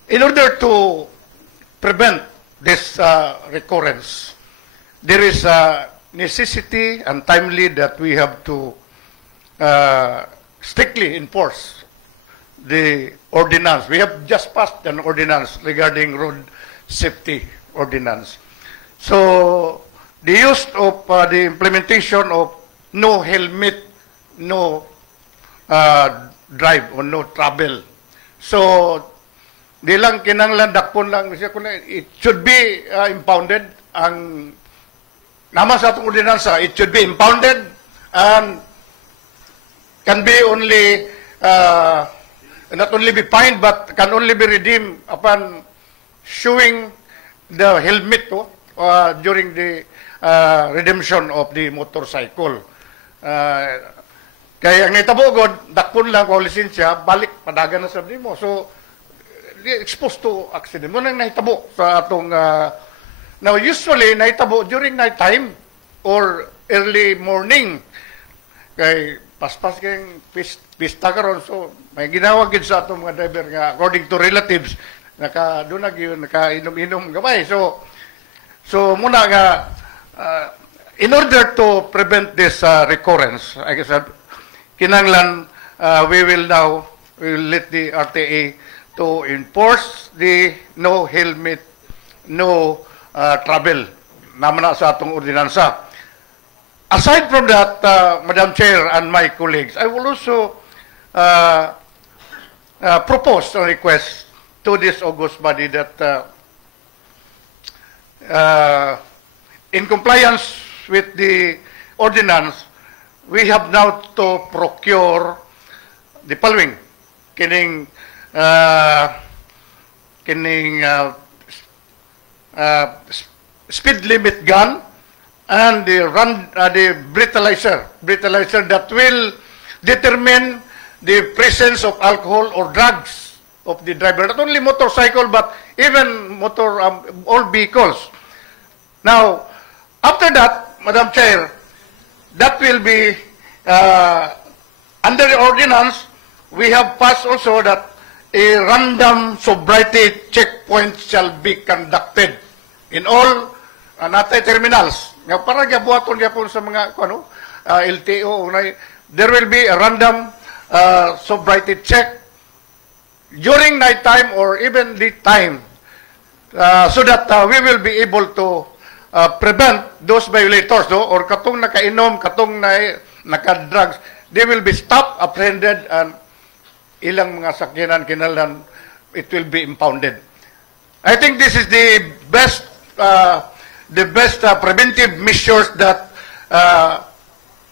in order to prevent this recurrence, there is a necessity and timely that we have to strictly enforce the ordinance. We have just passed an ordinance regarding road safety ordinance. So, the use of the implementation of no helmet, no drive or no travel. So, di lang kinanglan dakpon lang siya kuno it should be impounded ang naman sa atong ordinansa, it should be impounded and can be only not only be fined but can only be redeemed upon showing the helmet during the redemption of the motorcycle. Kaya ang itabugod, dakpon lang kung lisensya, balik, padagan na sa mo. So, exposed to accident. Muna nang nahitabo sa atong, now usually nahitabo during night time or early morning. Kay paspas kayong pista karon, so may ginawag yun sa atong mga driver nga according to relatives, nakadunag yun, nakainom-inom gamay. So muna nga, in order to prevent this recurrence, I guess, kinanglan, we will let the RTA to enforce the no helmet, no travel naman na sa atong ordinansa. Aside from that, Madam Chair and my colleagues, I will also propose a request to this august body that in compliance with the ordinance, we have now to procure the following: kining speed limit gun and the breathalyzer that will determine the presence of alcohol or drugs of the driver, not only motorcycle but even all vehicles. Now, after that, Madam Chair, that will be under the ordinance. We have passed also that a random sobriety checkpoint shall be conducted in all natay terminals. Nga para gabuhaton gyapon sa mga LTO, there will be a random sobriety check during night time or even daytime, so that we will be able to prevent those violators, or katong nakainom, katong naka-drugs, they will be stopped, apprehended, and ilang mga sakyanan kinahanglan, it will be impounded. I think this is the best preventive measures that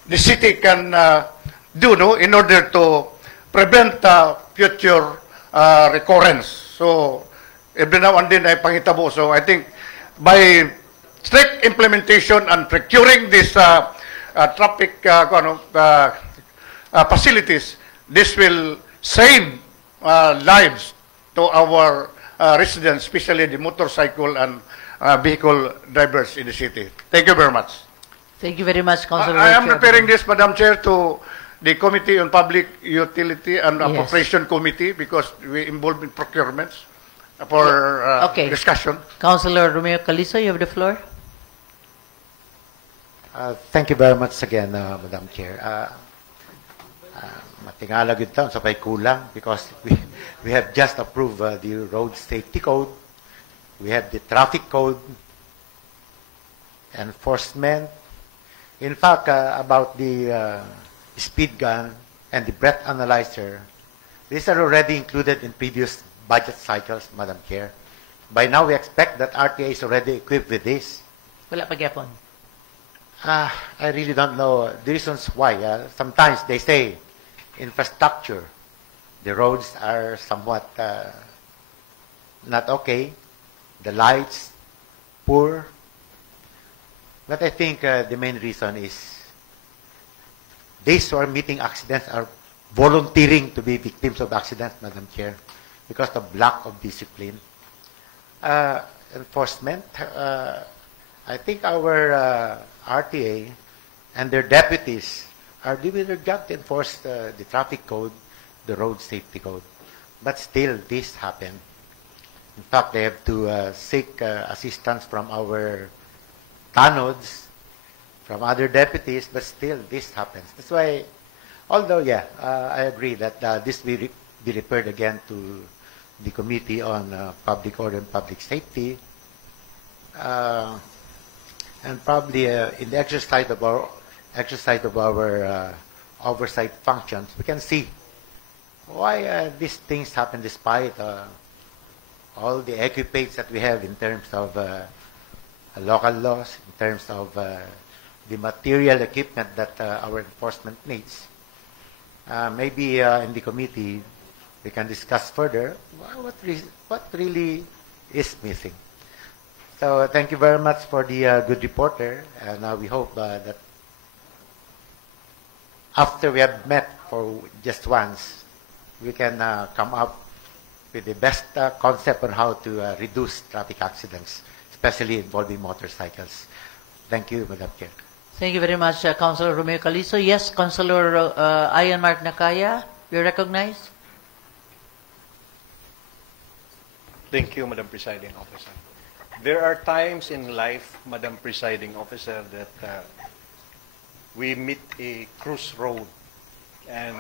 the city can do, in order to prevent future recurrence. So, every now and then ay pangitabo. So, I think by strict implementation and procuring these traffic facilities, this will save lives to our residents, especially the motorcycle and vehicle drivers in the city. Thank you very much. Thank you very much, Councilor. I am preparing this, Madam Chair, to the Committee on Public Utility and Appropriation Committee, because we involved in procurements for discussion. Councilor Romeo Calizo, you have the floor. Thank you very much again, Madam Chair. Matingala gud taon sa pay kulang, because we have just approved the road safety code. We have the traffic code, enforcement. In fact, about the speed gun and the breath analyzer, these are already included in previous budget cycles, Madam Chair. By now, we expect that RTA is already equipped with this. Wala pa gyapon. I really don't know the reasons why. Sometimes they say infrastructure, the roads are somewhat not okay, the lights poor. But I think the main reason is these who are meeting accidents are volunteering to be victims of accidents, Madam Chair, because of lack of discipline. Enforcement, I think our RTA and their deputies are doing their job to enforce the traffic code, the road safety code. But still, this happened. In fact, they have to seek assistance from our TANODs, from other deputies, but still, this happens. That's why, although, I agree that this will be referred again to the Committee on Public Order and Public Safety. And probably in the exercise of our oversight functions, we can see why these things happen despite all the equipages that we have in terms of local laws, in terms of the material equipment that our enforcement needs. Maybe in the committee we can discuss further what really is missing. So thank you very much for the good reporter, and we hope that after we have met for just once, we can come up with the best concept on how to reduce traffic accidents, especially involving motorcycles. Thank you, Madam Chair. Thank you very much, Councilor Romeo Calizo. Yes, Councilor Ian Mark Nakaya, you're recognized. Thank you, Madam Presiding Officer. There are times in life, Madam Presiding Officer, that we meet a crossroad, and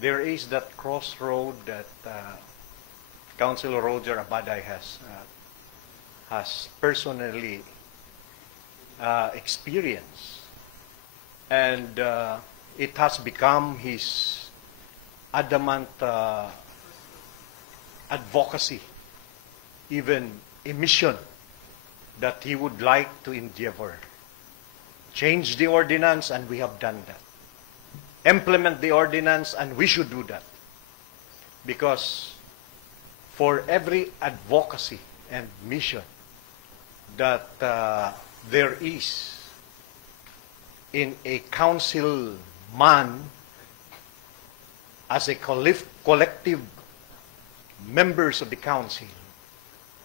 there is that crossroad that Councilor Roger Abaday has personally experienced, and it has become his adamant advocacy, even a mission that he would like to endeavor. Change the ordinance, and we have done that. Implement the ordinance, and we should do that. Because for every advocacy and mission that there is in a council man, as a collective members of the council,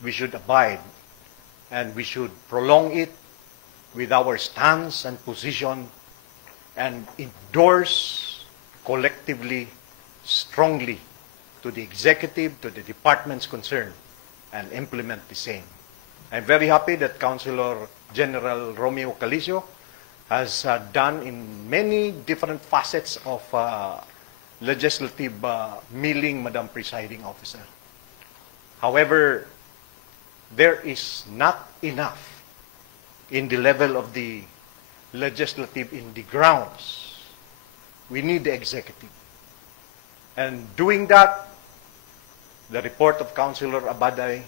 we should abide, and we should prolong it with our stance and position, and endorse collectively, strongly, to the executive, to the departments concerned, and implement the same. I'm very happy that Councilor General Romeo Calizo has done in many different facets of legislative milling, Madam Presiding Officer. However, there is not enough in the level of the legislative in the grounds. We need the executive. And doing that, the report of Councilor Abaday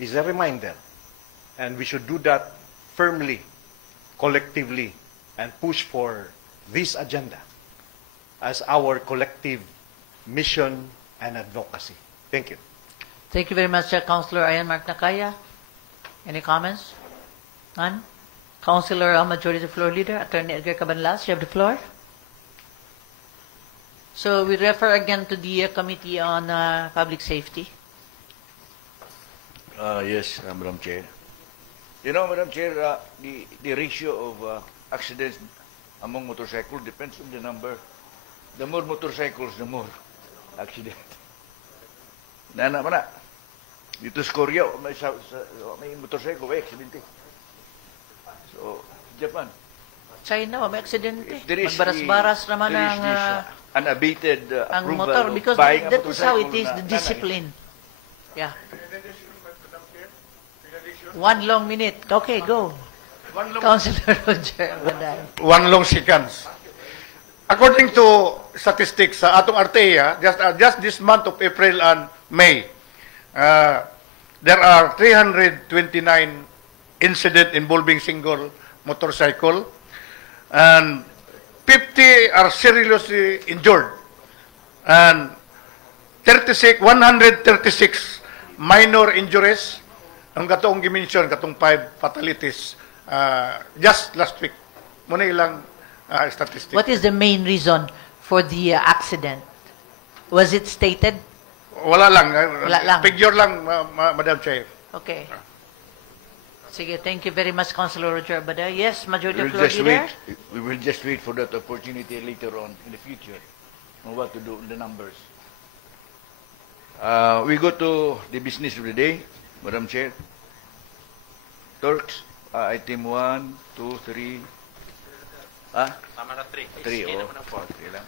is a reminder. And we should do that firmly, collectively, and push for this agenda as our collective mission and advocacy. Thank you. Thank you very much, Councilor Ian Mark Nakaya. Any comments? None? Councilor Majority Floor Leader, Attorney Edgar Cabanlas, you have the floor. So we refer again to the Committee on Public Safety. Yes, Madam Chair. You know, Madam Chair, the ratio of accidents among motorcycles depends on the number. The more motorcycles, the more accident. Nana mana? Dito sa Korea, may motorcycle, may accident. So, Japan. China, may aksidente. Magbaras-baras naman ang unabated ang approval motor, because buying that is how it is, the discipline. Yeah. 1 long minute. Okay, go. Councilor Roger Abaday. 1 long seconds. According to statistics sa atong RTA, just this month of April and May, there are 329 incidents involving single motorcycle, and 50 are seriously injured, and 136 minor injuries. Ang katong gimension, katong 5 fatalities just last week. Muna ilang statistics. What is the main reason for the accident? Was it stated? Wala lang. Wala lang. Figure lang, Madam Chair. Okay. Sige, thank you very much, Councilor Roger Abaday. Yes, Majority Floor Leader. We will just wait for that opportunity later on in the future on what to do in the numbers. We go to the business of the day, Madam Chair. Turks, item 1, 2, 3. Tama na 3. 3, oh. 3 lang.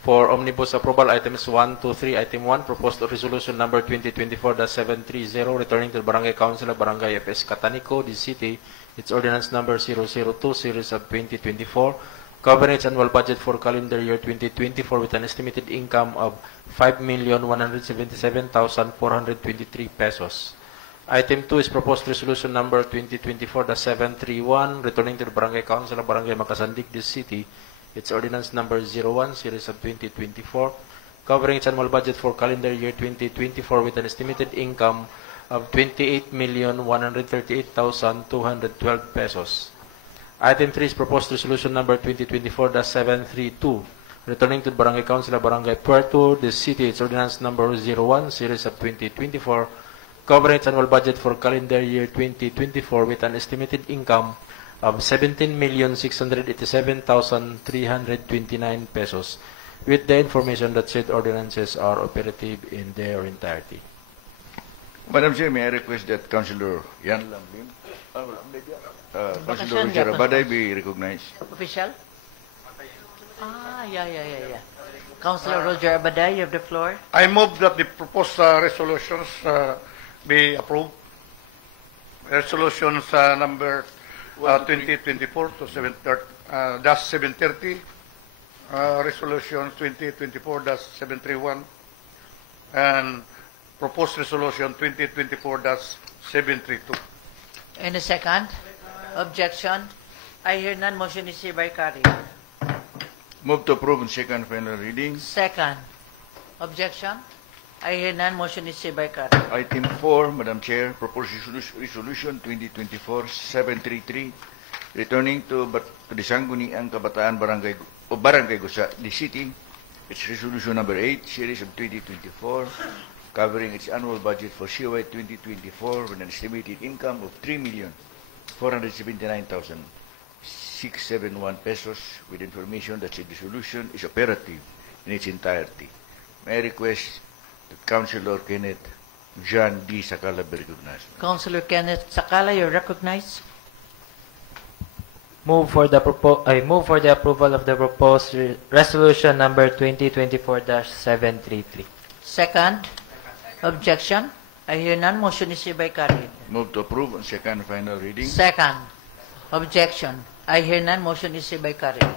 For omnibus approval, items 1, 2, 3. Item 1, proposed resolution number 2024-730, returning to the Barangay Council of Barangay FS Catanico, the city, its ordinance number 002, series of 2024, covering its annual budget for calendar year 2024 with an estimated income of 5,177,423 pesos. Item 2 is proposed resolution number 2024-731, returning to the Barangay Council of Barangay Makasandik, this city, its ordinance number 01, series of 2024, covering its annual budget for calendar year 2024 with an estimated income of 28,138,212 pesos. Item 3 is proposed resolution number 2024-732, returning to the Barangay Council of Barangay Puerto, the city, its ordinance number 01, series of 2024, covering its annual budget for calendar year 2024 with an estimated income of 17,687,329 pesos, with the information that said ordinances are operative in their entirety. Madam Chair, may I request that Councilor Yan Lambim, Councilor Roger Abaday be recognized. Official? Yeah. Councilor Roger Abaday, you have the floor. I move that the proposed resolutions be approved. Resolutions number 2024-730, resolution 2024-731, and proposed resolution 2024-732. Any second? Objection? I hear none. Motion is hereby carried. Move to approve on second final reading. Second. Objection? I hear none. Motion is hereby carried. Item 4, Madam Chair, proposed resolution 2024-733, returning to the Sangguniang Kabataan Barangay Gusa, the city, its resolution number 8, series of 2024, covering its annual budget for CY 2024 with an estimated income of 3,479,671 pesos, with information that the resolution is operative in its entirety. May I request that Councilor Kenneth John D. Sakala be recognized. Councilor Kenneth Sakala, you're recognized. I move for the approval of the proposed resolution number 2024-733. Second. Objection? I hear none. Motion is hereby carried. Move to approve on second final reading. Second. Objection? I hear none. Motion is hereby carried.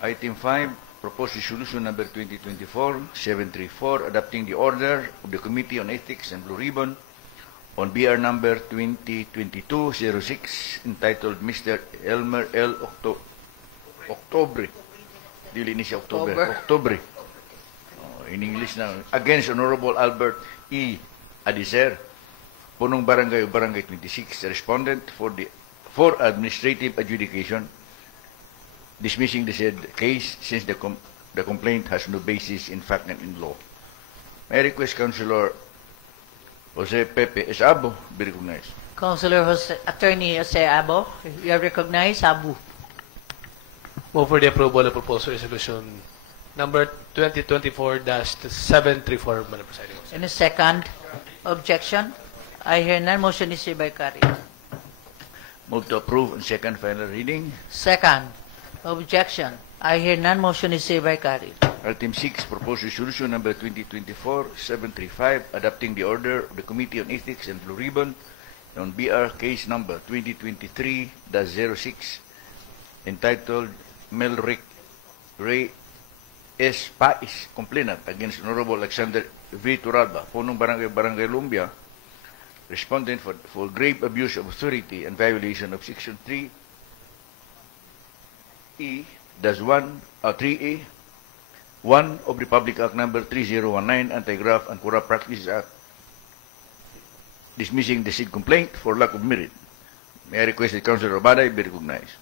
Item 5, proposed resolution number 2024-734, adopting the order of the Committee on Ethics and Blue Ribbon on BR number 2022-06, entitled Mr. Elmer L. Octobre. Dili ni siya Octobre. In English na, against Honorable Albert E. Adiser, punong barangay o barangay 26, respondent for administrative adjudication, dismissing the said case since the complaint has no basis in fact and in law. May I request Councilor Jose Pepe S. Abo be recognized. Attorney Jose Abo, you are recognized. Abu. Move for the approval of proposed resolution number 2024-734, Madam Presiding Officer. Any second? Objection? I hear none. Motion is hereby carried. Move to approve on second final reading. Second. Objection? I hear none. Motion is hereby carried. Item 6, proposed resolution number 2024-735, adopting the order of the Committee on Ethics and Blue Ribbon on BR case number 2023-06, entitled Melrick Ray S. Pais, complainant against Honorable Alexander V. Turalba, punong Barangay Lumbia, respondent for grave abuse of authority and violation of Section 3E-1 of Republic Act number 3019, Anti-Graft and Corrupt Practices Act, dismissing the said complaint for lack of merit. May I request that Councilor Abaday be recognized.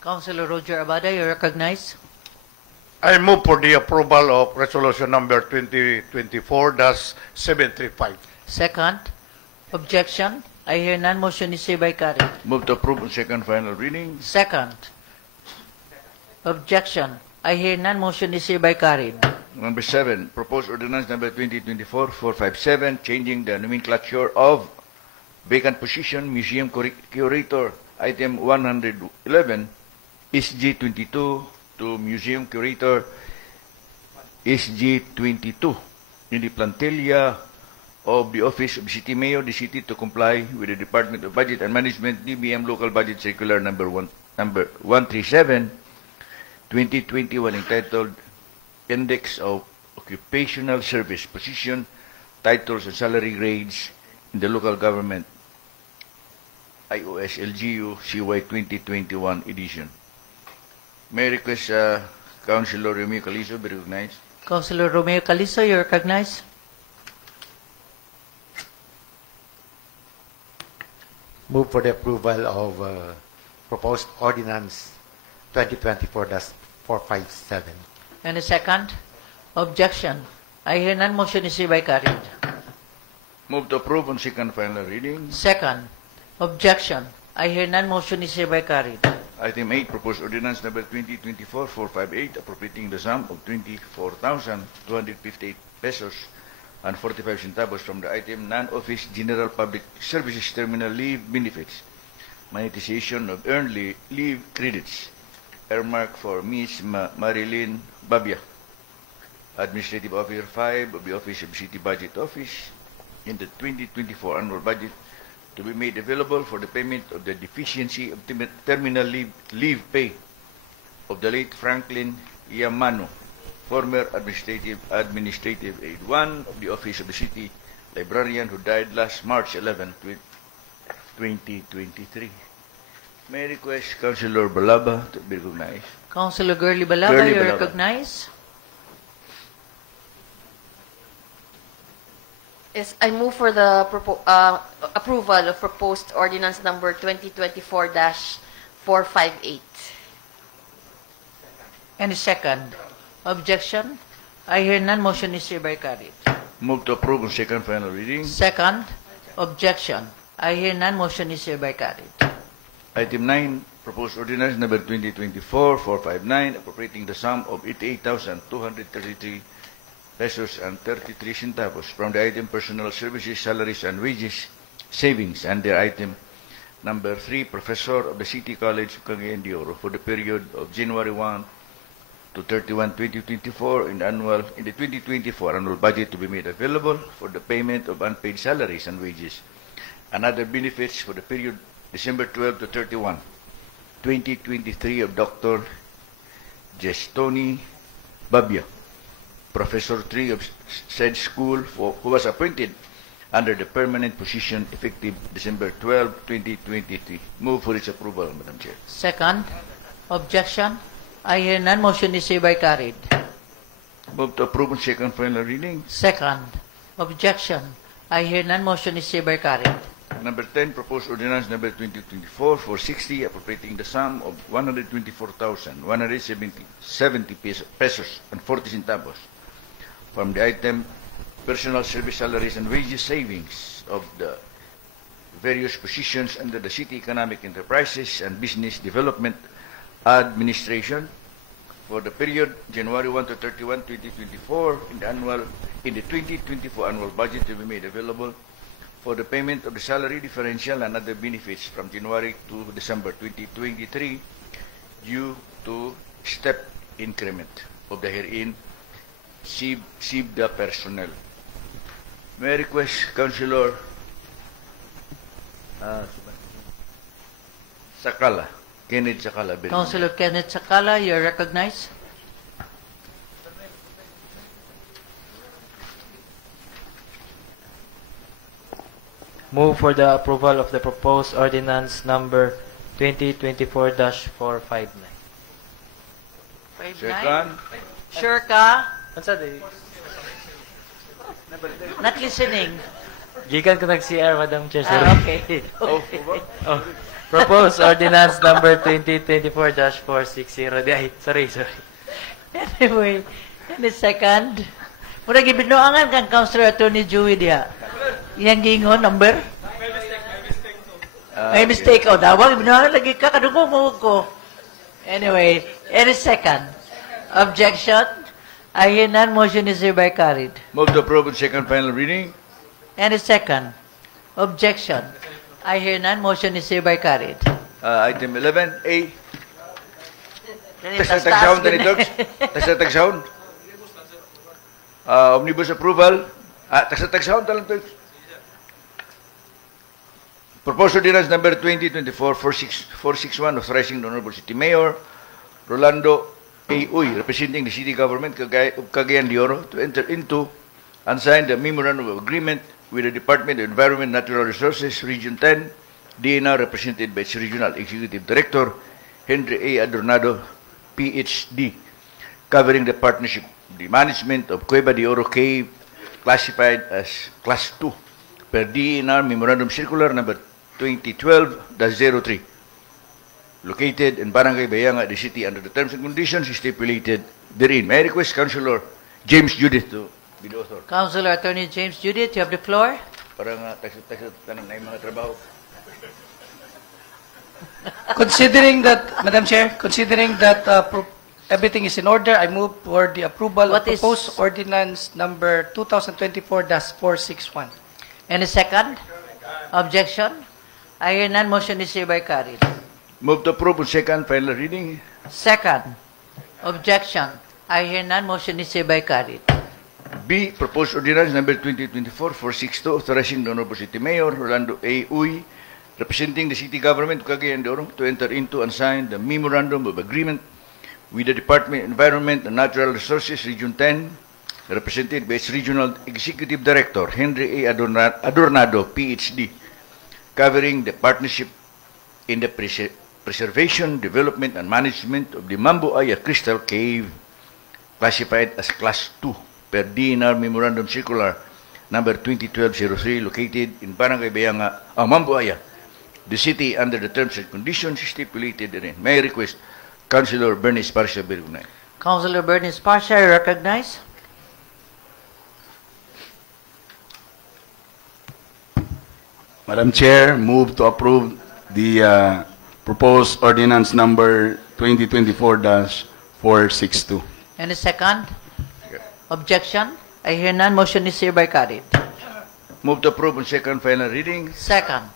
Councilor Roger Abaday, you recognize. I move for the approval of resolution number 2024-735. Second. Objection? I hear none. Motion is hereby carried. Move to approve on second final reading. Second. Objection? I hear none. Motion is hereby carried. Number 7, proposed ordinance number 2024-457, changing the nomenclature of vacant position museum curator, item 111, SG 22 to museum curator SG-22 in the plantilla of the Office of City Mayor, the city to comply with the Department of Budget and Management, DBM Local Budget Circular number 137, 2021, entitled Index of Occupational Service Position, Titles and Salary Grades in the Local Government, IOS LGU CY 2021 edition. May I request Councilor Romeo Calizo be recognized? Councilor Romeo Calizo, you recognize. Move for the approval of proposed ordinance 2024-457. And a second? Objection. I hear none. Motion is hereby carried. Move to approve on second final reading. Second. Objection. I hear none. Motion is hereby carried. Item 8, proposed ordinance number 2024-458, appropriating the sum of 24,258 pesos and 45 centavos from the item non-office general public services terminal leave benefits, monetization of earned leave credits, earmarked for Ms. Marilyn Babia, Administrative Officer 5 of the Office of City Budget Office, in the 2024 annual budget to be made available for the payment of the deficiency of terminal leave pay of the late Franklin Yamano, former administrative aide 1 of the Office of the City Librarian, who died last March 11, 2023. May I request Councilor Balaba to be recognized? Councilor Girly Balaba, you recognize. Yes, I move for the approval of proposed ordinance number 2024-458. Any second? Objection? I hear none. Motion is hereby carried. Move to approve on second final reading. Second? Objection? I hear none. Motion is hereby carried. Item 9, proposed ordinance number 2024-459, appropriating the sum of 88,233 pesos and 33 centavos from the item personal services, salaries, and wages savings under item number 3, Professor of the City College of Cagayan de Oro, for the period of January 1 to 31, 2024 in the 2024 annual budget to be made available for the payment of unpaid salaries and wages and other benefits for the period December 12 to 31, 2023 of Dr. Gestoni Babia, Professor 3 of said school, who was appointed under the permanent position effective December 12, 2023. Move for its approval, Madam Chair. Second? Objection? I hear none. Motion is hereby carried. Move to approve on second final reading. Second? Objection? I hear none. Motion is hereby carried. Number 10, proposed ordinance number 2024-460, appropriating the sum of 124,170 pesos and 40 centavos from the item personal service, salaries, and wages savings of the various positions under the City Economic Enterprises and Business Development Administration for the period January 1 to 31, 2024 in the 2024 annual budget to be made available for the payment of the salary differential and other benefits from January to December 2023 due to step increment of the herein SIBDA personnel. May I request Councilor Sakala, Kenneth Sakala. Councilor Kenneth Sakala, you are recognized. Move for the approval of the proposed ordinance number 2024-459. Second. Sure ka? Ansa day? Not listening. Gikan ko nag-CR, Madam Chair. Okay. Proposed ordinance number 2024-460. Sorry. Anyway, in a second, mura gibinuangan kang Councilor Attorney Joey diha. Iyang gingon, number? May mistake. O, dawag, binuangan lagi ka, kadugong mo ko. Anyway, in a second. Objection? I hear none. Motion is hereby carried. Move to approve on second final reading. And a second. Objection. I hear none. Motion is hereby carried. Item 11A. Tasatag sound, Tasa tag sound. Omnibus approval. Tagsa-tagsahon talang to. Proposed ordinance number 2024-461 authorizing the Honorable City Mayor Rolando A. Uy, representing the city government of Cagayan de Oro, to enter into and sign the memorandum of agreement with the Department of Environment and Natural Resources, Region 10, DNR, represented by its Regional Executive Director, Henry A. Adornado, PhD, covering the partnership, the management of Cueva de Oro Cave, classified as Class 2, per DNR Memorandum Circular number 2012-03, located in Barangay Bayanga, the city, under the terms and conditions stipulated therein. May I request Councilor James Judith to be the author? Councilor Attorney James Judith, you have the floor. Para nga tanan na yung mga trabaho. Considering that, Madam Chair, considering that everything is in order, I move for the approval of proposed ordinance number 2024-461. Any second? Objection? I hear none. Motion is hereby carried. Move to approve on second final reading. Second. Objection? I hear none. Motion is hereby carried. B. Proposed ordinance number 2024-462 authorizing the Honorable City Mayor Rolando A. Uy, representing the city government of Cagayan de Oro, to enter into and sign the memorandum of agreement with the Department of Environment and Natural Resources, Region 10, represented by its Regional Executive Director, Henry A. Adornado, PhD, covering the partnership in the preservation, development, and management of the Mambuaya Crystal Cave, classified as Class 2, per DNR Memorandum Circular number 2012-03, located in Barangay Bayanga, Mambuaya, the city, under the terms and conditions stipulated therein. May I request Councilor Bernice Parcia be recognized. Councilor Bernice Parcia, I recognize. Madam Chair, move to approve the proposed ordinance number 2024-462. Any second? Objection? I hear none. Motion is hereby carried. Move to approve on second final reading. Second.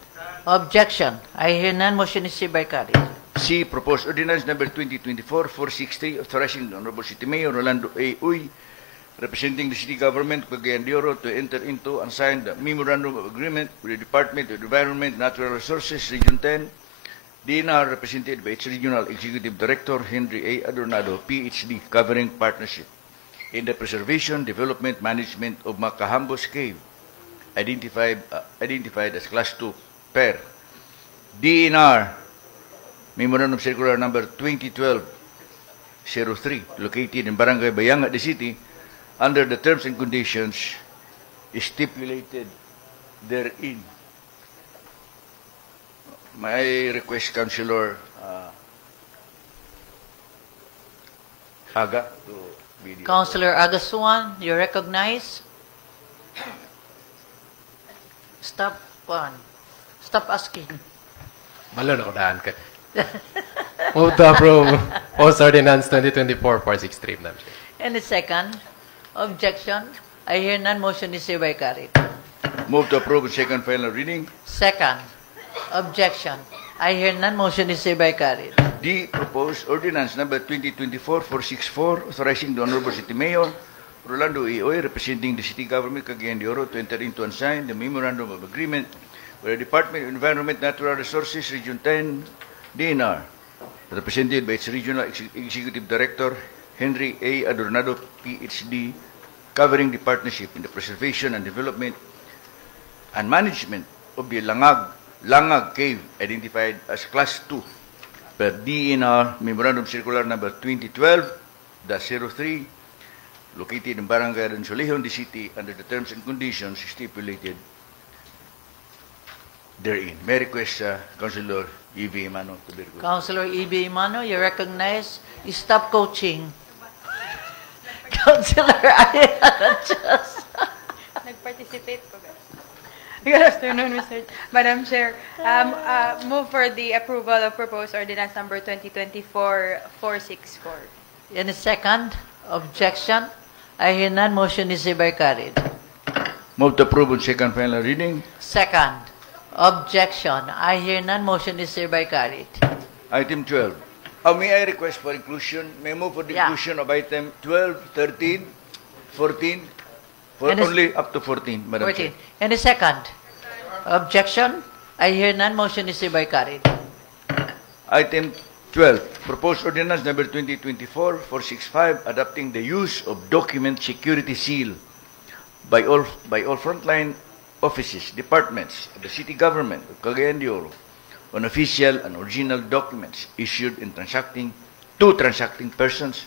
Objection? I hear none. Motion is hereby carried. C. Proposed ordinance number 2024-460 authorizing the Honorable City Mayor Rolando A. Uy, representing the city government of Cagayan de Oro, to enter into and sign the memorandum of agreement with the Department of Environment and Natural Resources, Region 10, DNR, represented by its Regional Executive Director, Henry A. Adornado, PhD, covering partnership in the preservation, development, management of Macahambos Cave, identified as Class 2, per DNR Memorandum Circular number 2012-03, located in Barangay Bayanga, the city, under the terms and conditions stipulated therein. May I request Councilor Aga to be the Councilor Agasuan, you recognize? Stop asking. Malo na ko daan ka. Move to approve Post Ordinance 2024-463, Madam Chair. Any second? Objection? I hear none. Motion is hereby carried. Move to approve on second final reading. Second. Objection? I hear none. Motion is hereby carried. D. Proposed ordinance number 2024-464 authorizing the Honorable City Mayor Rolando A. Uy, representing the city government Cagayan de Oro, to enter into and sign the memorandum of agreement with the Department of Environment and Natural Resources, Region 10, DNR, represented by its Regional Executive Director, Henry A. Adornado, PhD, covering the partnership in the preservation and development and management of the Langag Cave, identified as Class 2, per DNR Memorandum Circular number 2012-03, located in Barangay Rensolejon, the city, under the terms and conditions stipulated therein. May I request Councilor E.V. Imano to be recognized. Councilor E.B. Imano, you recognize? Stop coaching. Councilor Ayala Just. Nag-participate po. Good afternoon, Madam Chair. Move for the approval of proposed ordinance number 2024-464. Any second? Objection? I hear none. Motion is hereby carried. Move to approve on second final reading. Second. Objection? I hear none. Motion is hereby carried. Item 12. May I request for inclusion? May I move for the inclusion of item 12, 13, 14? And it's- Only up to 14, Madam 14. Chair. Any second? Objection? I hear none. Motion is hereby carried. Item 12, proposed ordinance number 2024-465, adopting the use of document security seal by all frontline offices, departments of the city government of Cagayan de Oro on official and original documents issued in transacting persons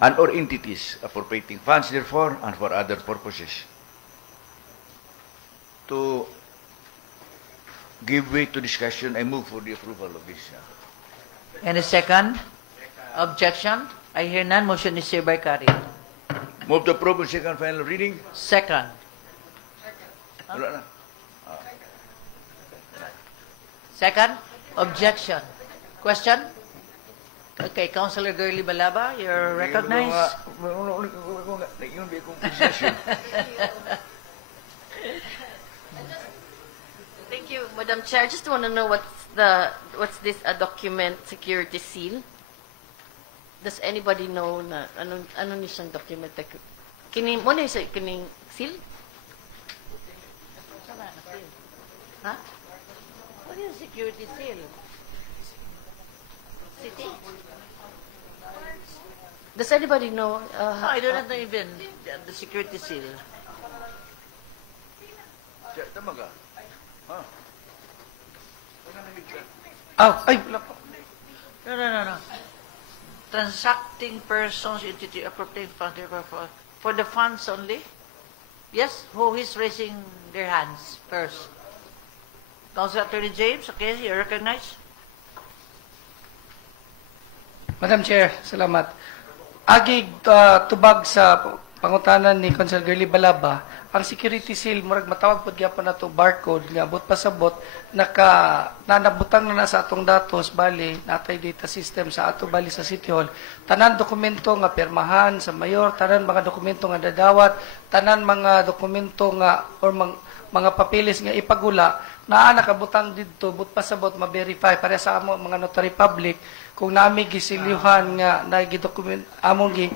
and or entities appropriating funds therefore and for other purposes. To give way to discussion, I move for the approval of this. Any second? Objection? I hear none. Motion is hereby carried. Move to approve on second final reading. Second. Wala na. Second? Objection. Question? Okay, Councilor Girly Balaba, you're recognized. Thank you, Madam Chair. I just want to know what's this a document security seal? Does anybody know na ano ni siyang document? Kini mo na siya kining seal? Huh? What is security seal? City? Does anybody know? I don't know even the security seal. Tama ka? Ha? Ay, wala po. No. Transacting persons, entity, appropriating funds for the funds only? Yes? Who is raising their hands first? Councilor Attorney James, okay, you recognize? Madam Chair, salamat. Agig tubag sa pangutanan ni Councilor Girly Balaba, ang security seal murag matawag pod gyapon nato barcode nga abot pasabot nanabutang na sa atong datos bali natay data system sa ato bali sa City Hall. Tanan dokumento nga pirmahan sa mayor, tanan mga dokumento nga dadawat, tanan mga dokumento nga or mga papeles nga ipagula naa nakabutang didto but pasabot ma-verify para sa amo mga notary public kung nami gisilyuhan nga nagidokument among gi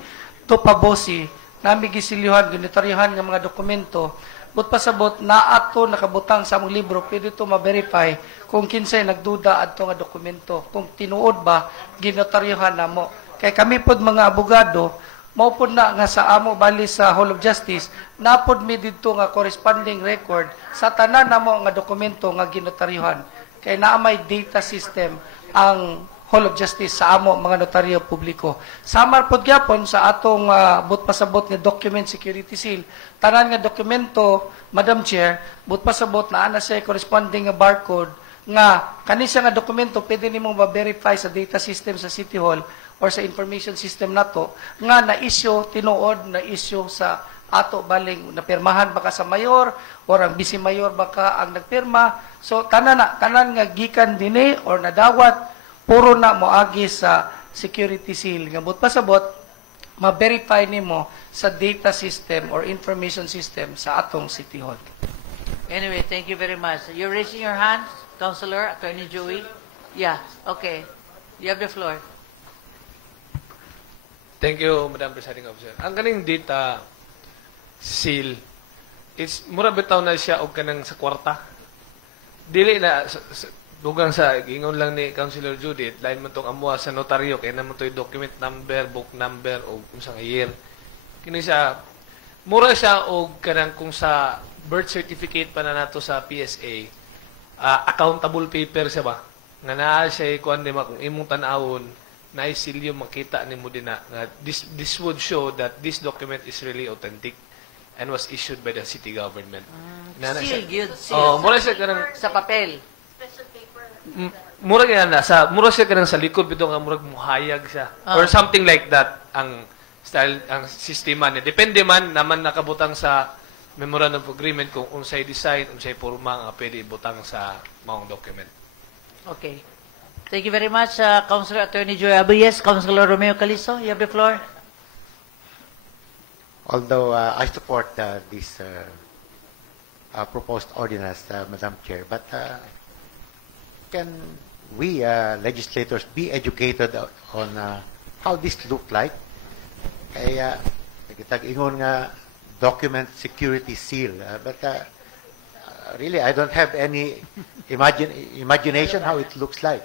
tupabosi nami gisilyuhan ginotaryohan nga mga dokumento but pasabot na ato nakabutang sa among libro pwede to ma-verify kung kinsay nagduda adto nga dokumento kung tinuod ba ginotaryohan namo kay kami pod mga abogado mao pod na nga sa amo bali sa Hall of Justice napod mi didto nga corresponding record sa tanan namo nga dokumento nga ginotaryohan kay naa may data system ang Hall of Justice sa amo mga notaryo publiko. Samar pod gyapon sa atong but pasabot nga document security seal. Tanan nga dokumento, Madam Chair, but pasabot na ana siya corresponding nga barcode nga kani siya nga dokumento pwede nimo ma-verify sa data system sa City Hall or sa information system nato nga na-issue tinuod na-issue sa ato baling napirmahan baka sa mayor or ang vice mayor baka ang nagpirma. So tanan nga gikan dinhi or nadawat puro na moagi sa security seal nga but pasabot ma-verify nimo sa data system or information system sa atong City Hall. Anyway, thank you very much. You're raising your hands, Councilor Attorney Joey? Yeah, okay. You have the floor. Thank you, Madam Presiding Officer. Ang kaning data seal, it's mura bitaw na siya og kanang sa kwarta. Dili na dugang sa gingon lang ni Councilor Judith, lain man tong amuha sa notaryo kay naman to'y document number, book number o unsang year. Kini siya mura siya og kanang kung sa birth certificate pa na nato sa PSA, accountable paper siya ba? Nga naa siya kuan di ma kung imong tan-awon na isilyo makita nimo din na this would show that this document is really authentic and was issued by the city government. Seal, good seal. Oh, mura siya kanang sa papel. Mura siya kanang sa likod bitaw nga murag muhayag siya or something like that ang style ang sistema niya. Depende man naman nakabutang sa memorandum of agreement kung unsay design, unsay porma nga pwede ibutang sa maong document. Okay. Thank you very much, Councilor Attorney Joy Abu. Yes, Councilor Romeo Calizo, you have the floor. Although I support this proposed ordinance, Madam Chair, but can we legislators be educated on how this look like? Kaya Kitag ingon nga document security seal. But really, I don't have any imagination how it looks like.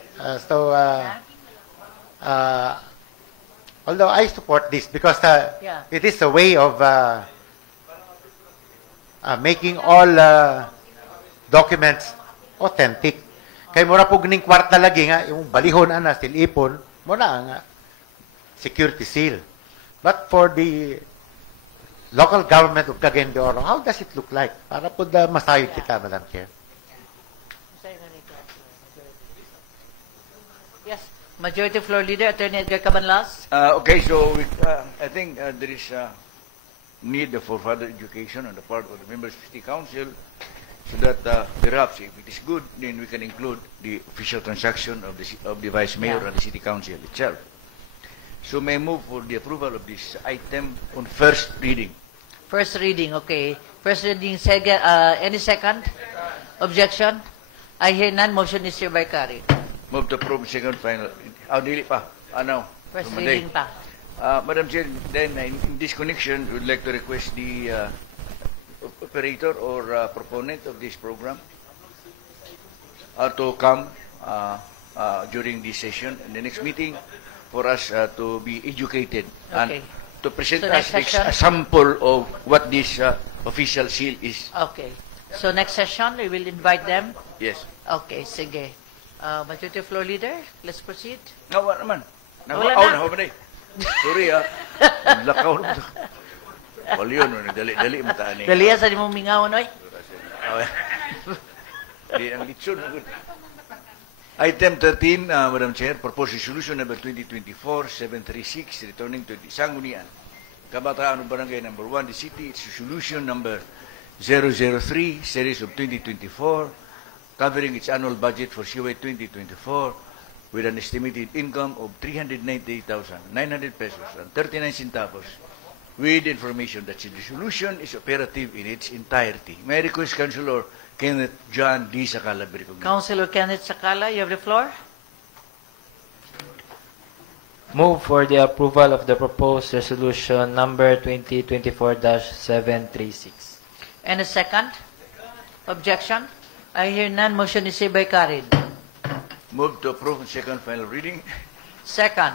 Although I support this because it is a way of making all documents authentic. Kay mura pug ning kwarta lagi nga yung balihon ana silipon mo na nga security seal. But for the local government of Cagayan de Oro, how does it look like? Para po masayod kita, Madam Chair. Yes, Majority Floor Leader, Attorney Edgar Cabanlas. Okay, so I think there is need for further education on the part of the members of the City Council so that perhaps if it is good, then we can include the official transaction of the Vice Mayor and the City Council itself. So may I move for the approval of this item on first reading. First reading, okay. First reading, any second? Objection? I hear none. Motion is hereby carried. Move to approve second final. Dili pa. Ano? First reading pa. Madam Chair, then in this connection, we would like to request the operator or proponent of this program to come during this session and the next meeting for us to be educated and to present us a sample of what this official seal is. Okay. So next session, we will invite them? Yes. Okay, sige. Majority Floor Leader, let's proceed. Wala naman. Wala na. Sorry lakaw naman. Wala yun, dali mataan eh. Dali sa di mong mingawan, oy. Di ang litson. Item 13, Madam Chair, proposed resolution number 2024-736, returning to the Sangguniang Kabataan of Barangay number 1, the city. It's resolution number 003, series of 2024, covering its annual budget for CY 2024 with an estimated income of 398,900 pesos and 39 centavos, with information that the resolution is operative in its entirety. May I request Councilor Kenneth John D. Sakala be recognized. Councilor Kenneth Sakala, you have the floor. Move for the approval of the proposed resolution number 2024-736. And a second? Objection? I hear none. Motion is hereby carried. Move to approve on second final reading. Second.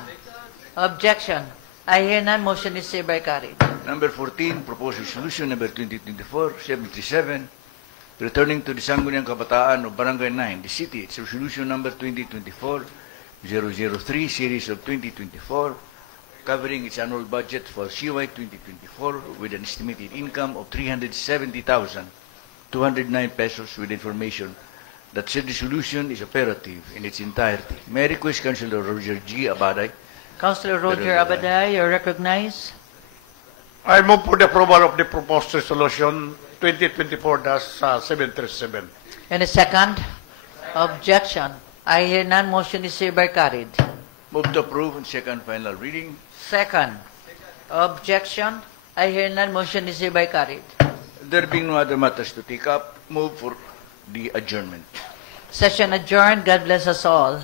Objection? I hear none. Motion is hereby carried. Number 14, proposed resolution number 2024-737, returning to the Sangguniang Kabataan of Barangay 9, the city. It's resolution number 2024-003, series of 2024, covering its annual budget for CY 2024 with an estimated income of 370,209 pesos, with information that said resolution is operative in its entirety. May I request Councilor Roger G. Abaday. Councilor Roger Abaday, you're recognized. I move for the approval of the proposed resolution 2024-737. And a second? Objection? I hear none. Motion is hereby carried. Move to approve on second final reading. Second. Objection? I hear none. Motion is hereby carried. There being no other matters to take up, move for the adjournment. Session adjourned. God bless us all.